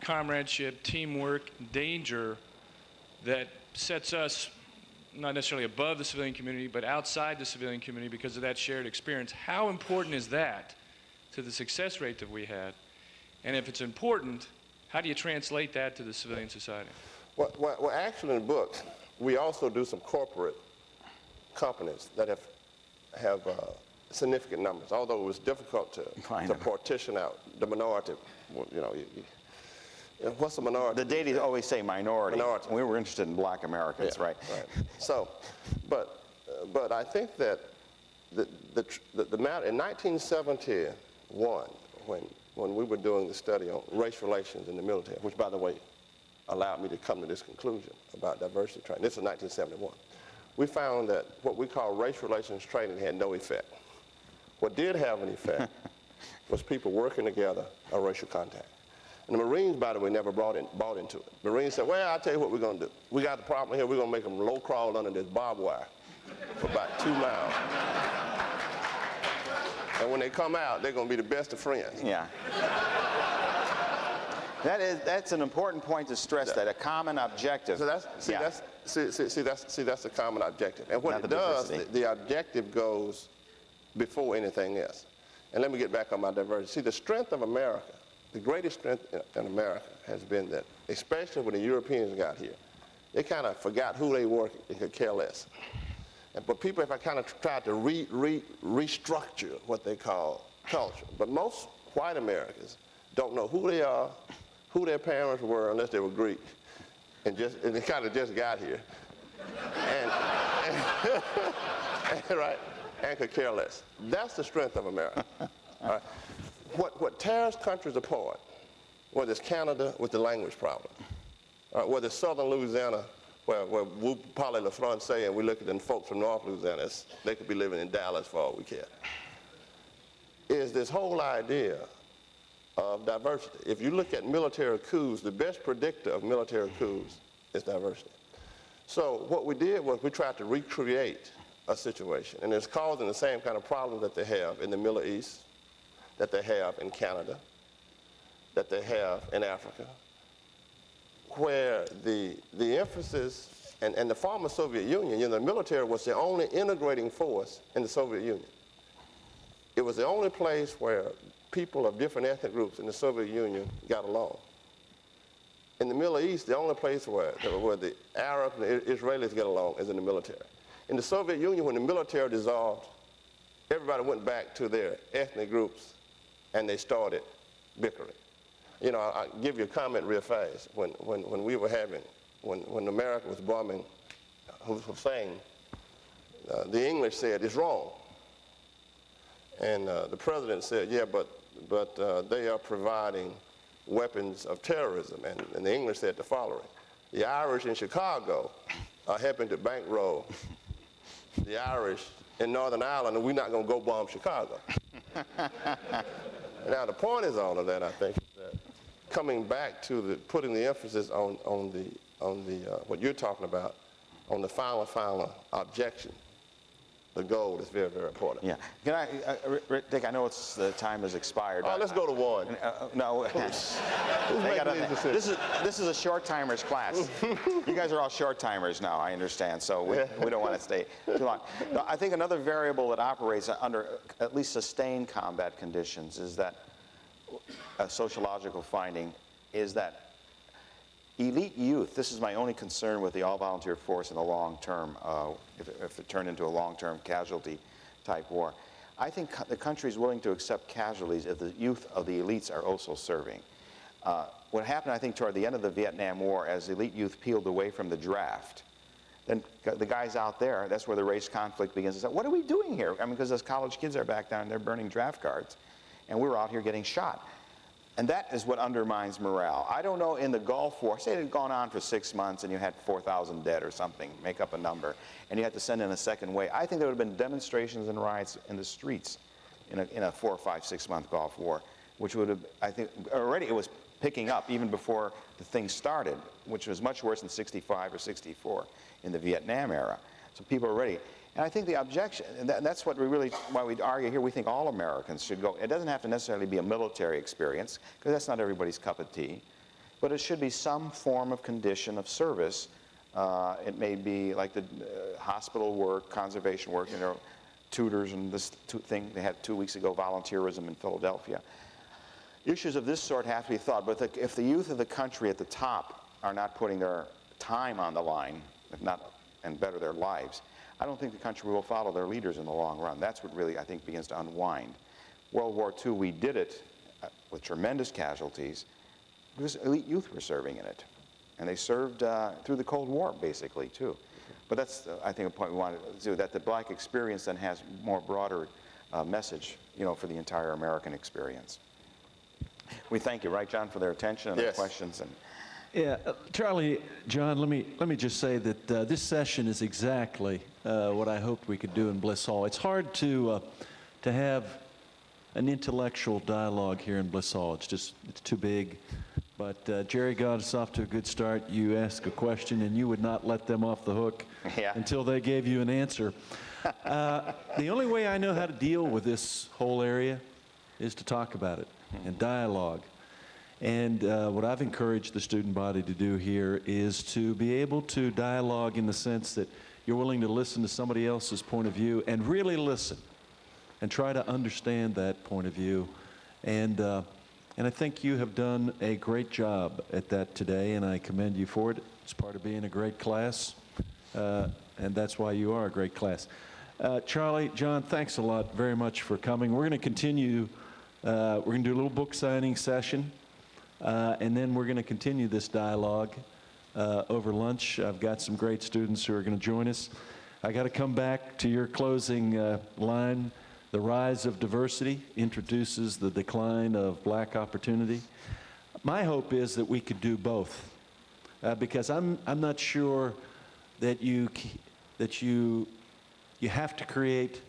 comradeship, teamwork, danger that sets us not necessarily above the civilian community, but outside the civilian community because of that shared experience, how important is that to the success rate that we had? And if it's important, how do you translate that to the civilian society? Well, actually in the book, we also do some corporate companies that have significant numbers, although it was difficult to partition out the minority. You know, what's a minority? The data always say minority. We were interested in black Americans, yeah, right? So, but I think that the matter in 1971, when we were doing the study on race relations in the military, which, by the way, allowed me to come to this conclusion about diversity training. This is 1971. We found that what we call race relations training had no effect. What did have an effect was people working together on racial contact. And the Marines, by the way, never bought into it. Marines said, well, I'll tell you what we're going to do. We got the problem here. We're going to make them low crawl under this barbed wire for about 2 miles. And when they come out, they're going to be the best of friends. Yeah. That's an important point to stress, that a common objective. So that's the common objective. And what it does, the objective goes before anything else. And let me get back on my diversity. See, the strength of America, the greatest strength in America has been that, especially when the Europeans got here, they kind of forgot who they were and could care less. But people have kind of tried to restructure what they call culture. But most white Americans don't know who they are, who their parents were, unless they were Greek, and they kind of just got here, and could care less. That's the strength of America. All right? What tears countries apart, whether it's Canada with the language problem, whether it's southern Louisiana, where we parle le français, and we look at them folks from North Louisiana, they could be living in Dallas for all we care, is this whole idea of diversity. If you look at military coups, the best predictor of military coups is diversity. So what we did was we tried to recreate a situation, and it's causing the same kind of problem that they have in the Middle East, that they have in Canada, that they have in Africa, where the emphasis, and the former Soviet Union, you know, the military was the only integrating force in the Soviet Union. It was the only place where people of different ethnic groups in the Soviet Union got along. In the Middle East, the only place where the Arabs and the Israelis get along is in the military. In the Soviet Union, when the military dissolved, everybody went back to their ethnic groups and they started bickering. You know, I'll give you a comment real fast. When America was bombing Hussein, the English said, it's wrong. And the president said, yeah, but they are providing weapons of terrorism. And the English said the following: the Irish in Chicago are helping to bankroll the Irish in Northern Ireland, and we're not going to go bomb Chicago. Now, the point is all of that, I think, is that coming back to putting the emphasis on what you're talking about, on the final objection. The goal is very, very important. Yeah. Can I, Dick, I know the time has expired. Oh, let's go to one. No. This is a short timers class. You guys are all short timers now, I understand, so we don't want to stay too long. No, I think another variable that operates under at least sustained combat conditions is that a sociological finding is that elite youth, this is my only concern with the all-volunteer force in the long term, if it turned into a long-term casualty type war. I think the country is willing to accept casualties if the youth of the elites are also serving. What happened, I think, toward the end of the Vietnam War, as the elite youth peeled away from the draft, then the guys out there, that's where the race conflict begins to say, what are we doing here? I mean, because those college kids are back down, they're burning draft cards, and we're out here getting shot. And that is what undermines morale. I don't know, in the Gulf War, say it had gone on for 6 months and you had 4,000 dead or something, make up a number, and you had to send in a second wave. I think there would have been demonstrations and riots in the streets in a 4, 5, 6 month Gulf War, which would have, I think, already it was picking up even before the thing started, which was much worse in 65 or 64 in the Vietnam era. So people are ready. And I think the objection, and that's what we really, why we argue here, we think all Americans should go. It doesn't have to necessarily be a military experience, because that's not everybody's cup of tea, but it should be some form of condition of service. It may be like the hospital work, conservation work, tutors and this thing they had 2 weeks ago, volunteerism in Philadelphia. Issues of this sort have to be thought, but if the youth of the country at the top are not putting their time on the line, if not, and better their lives, I don't think the country will follow their leaders in the long run. That's what really, I think, begins to unwind. World War II, we did it with tremendous casualties because elite youth were serving in it. And they served through the Cold War, basically, too. But that's, I think, a point we wanted to do, that the black experience then has more broader message, for the entire American experience. We thank you, right, John, for their attention and their questions. And yeah, Charlie, John, let me just say that this session is exactly what I hoped we could do in Bliss Hall. It's hard to have an intellectual dialogue here in Bliss Hall. It's too big. But Jerry got us off to a good start. You asked a question, and you would not let them off the hook until they gave you an answer. The only way I know how to deal with this whole area is to talk about it and dialogue. And what I've encouraged the student body to do here is to be able to dialogue in the sense that you're willing to listen to somebody else's point of view and really listen and try to understand that point of view. And I think you have done a great job at that today, and I commend you for it. It's part of being a great class, and that's why you are a great class. Charlie, John, thanks a lot very much for coming. We're going to continue. We're going to do a little book signing session, and then we're going to continue this dialogue over lunch. I've got some great students who are going to join us. I got to come back to your closing line. The rise of diversity introduces the decline of black opportunity. My hope is that we could do both, because I'm not sure that you have to create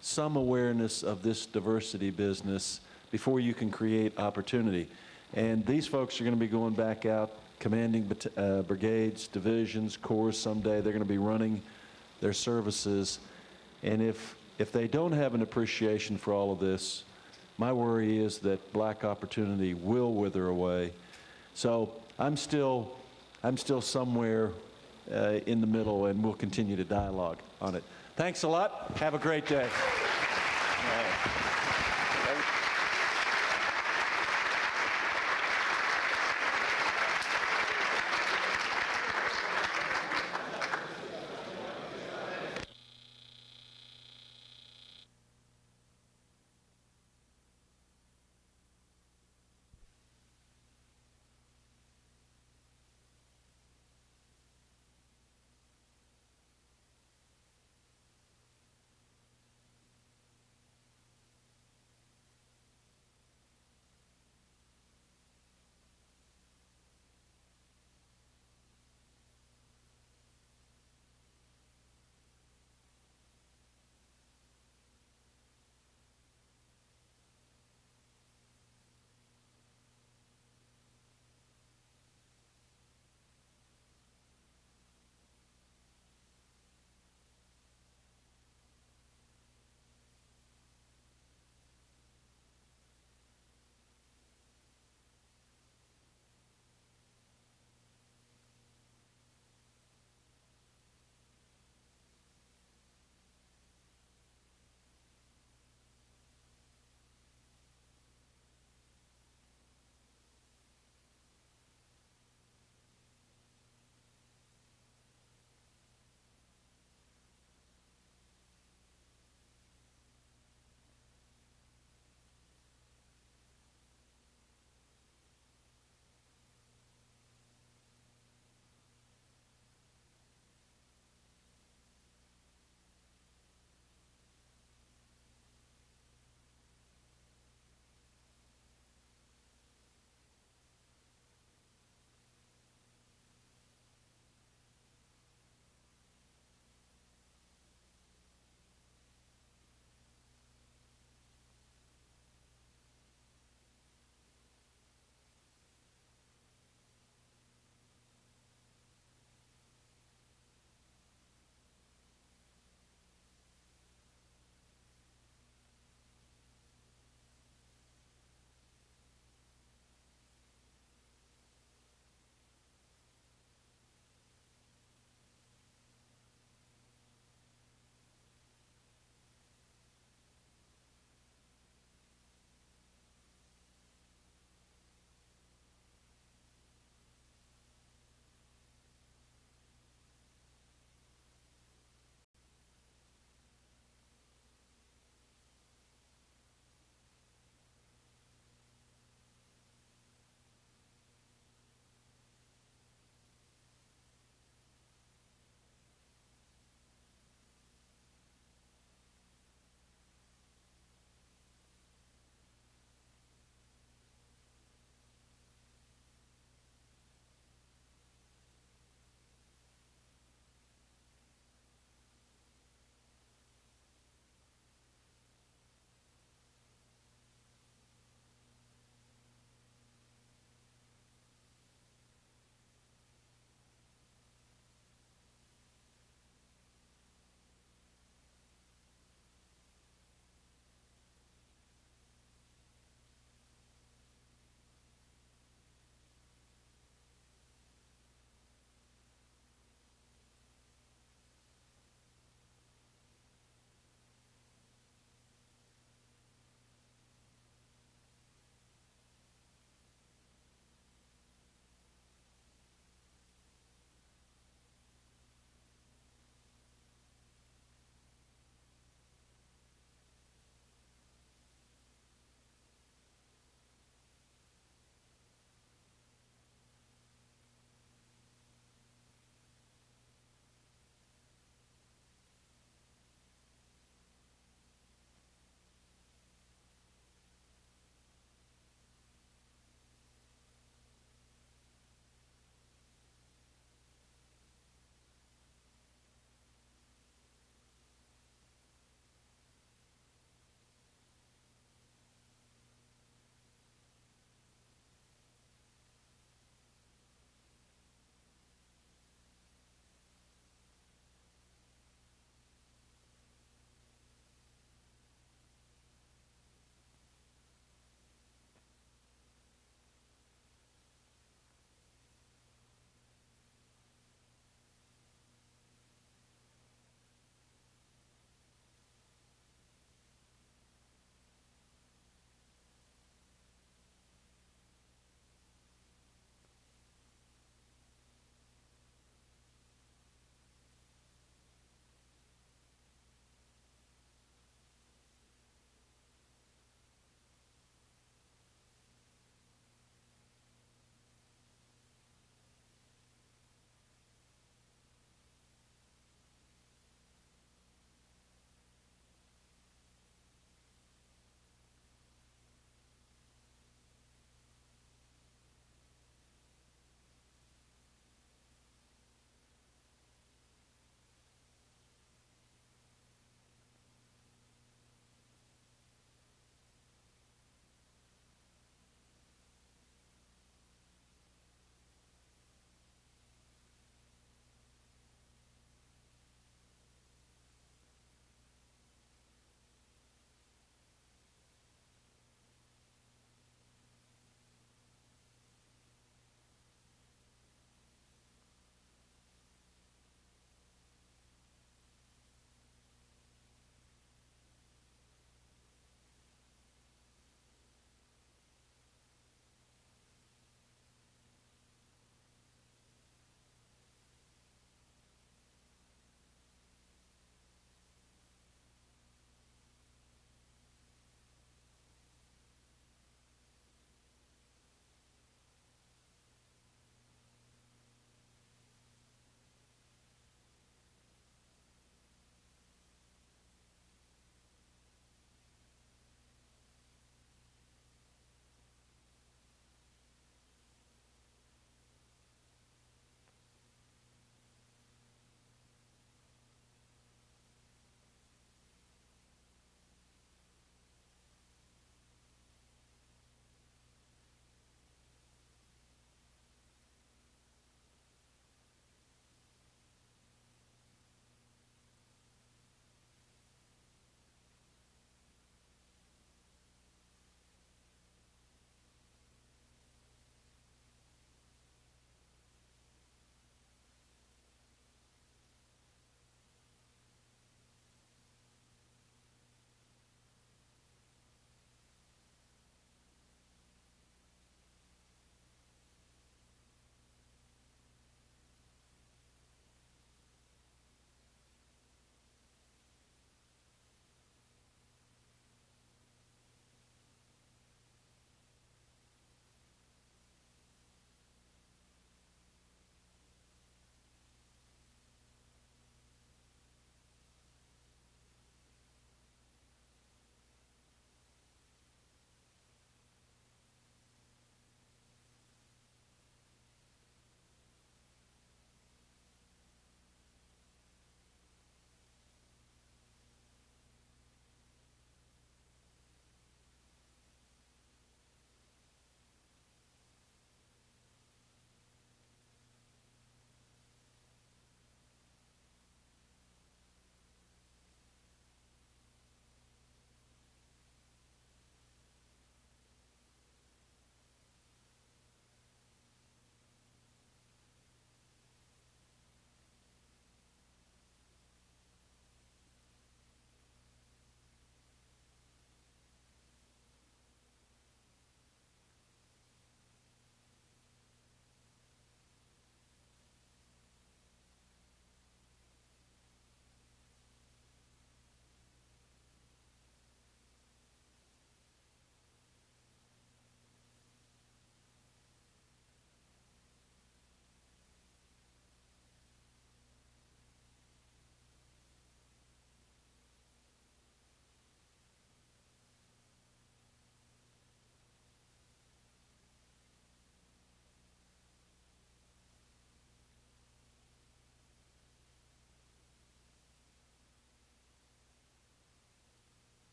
some awareness of this diversity business before you can create opportunity. And these folks are going to be going back out, commanding brigades, divisions, corps someday. They're going to be running their services. And if they don't have an appreciation for all of this, my worry is that black opportunity will wither away. So I'm still somewhere in the middle, and we'll continue to dialogue on it. Thanks a lot. Have a great day. all right.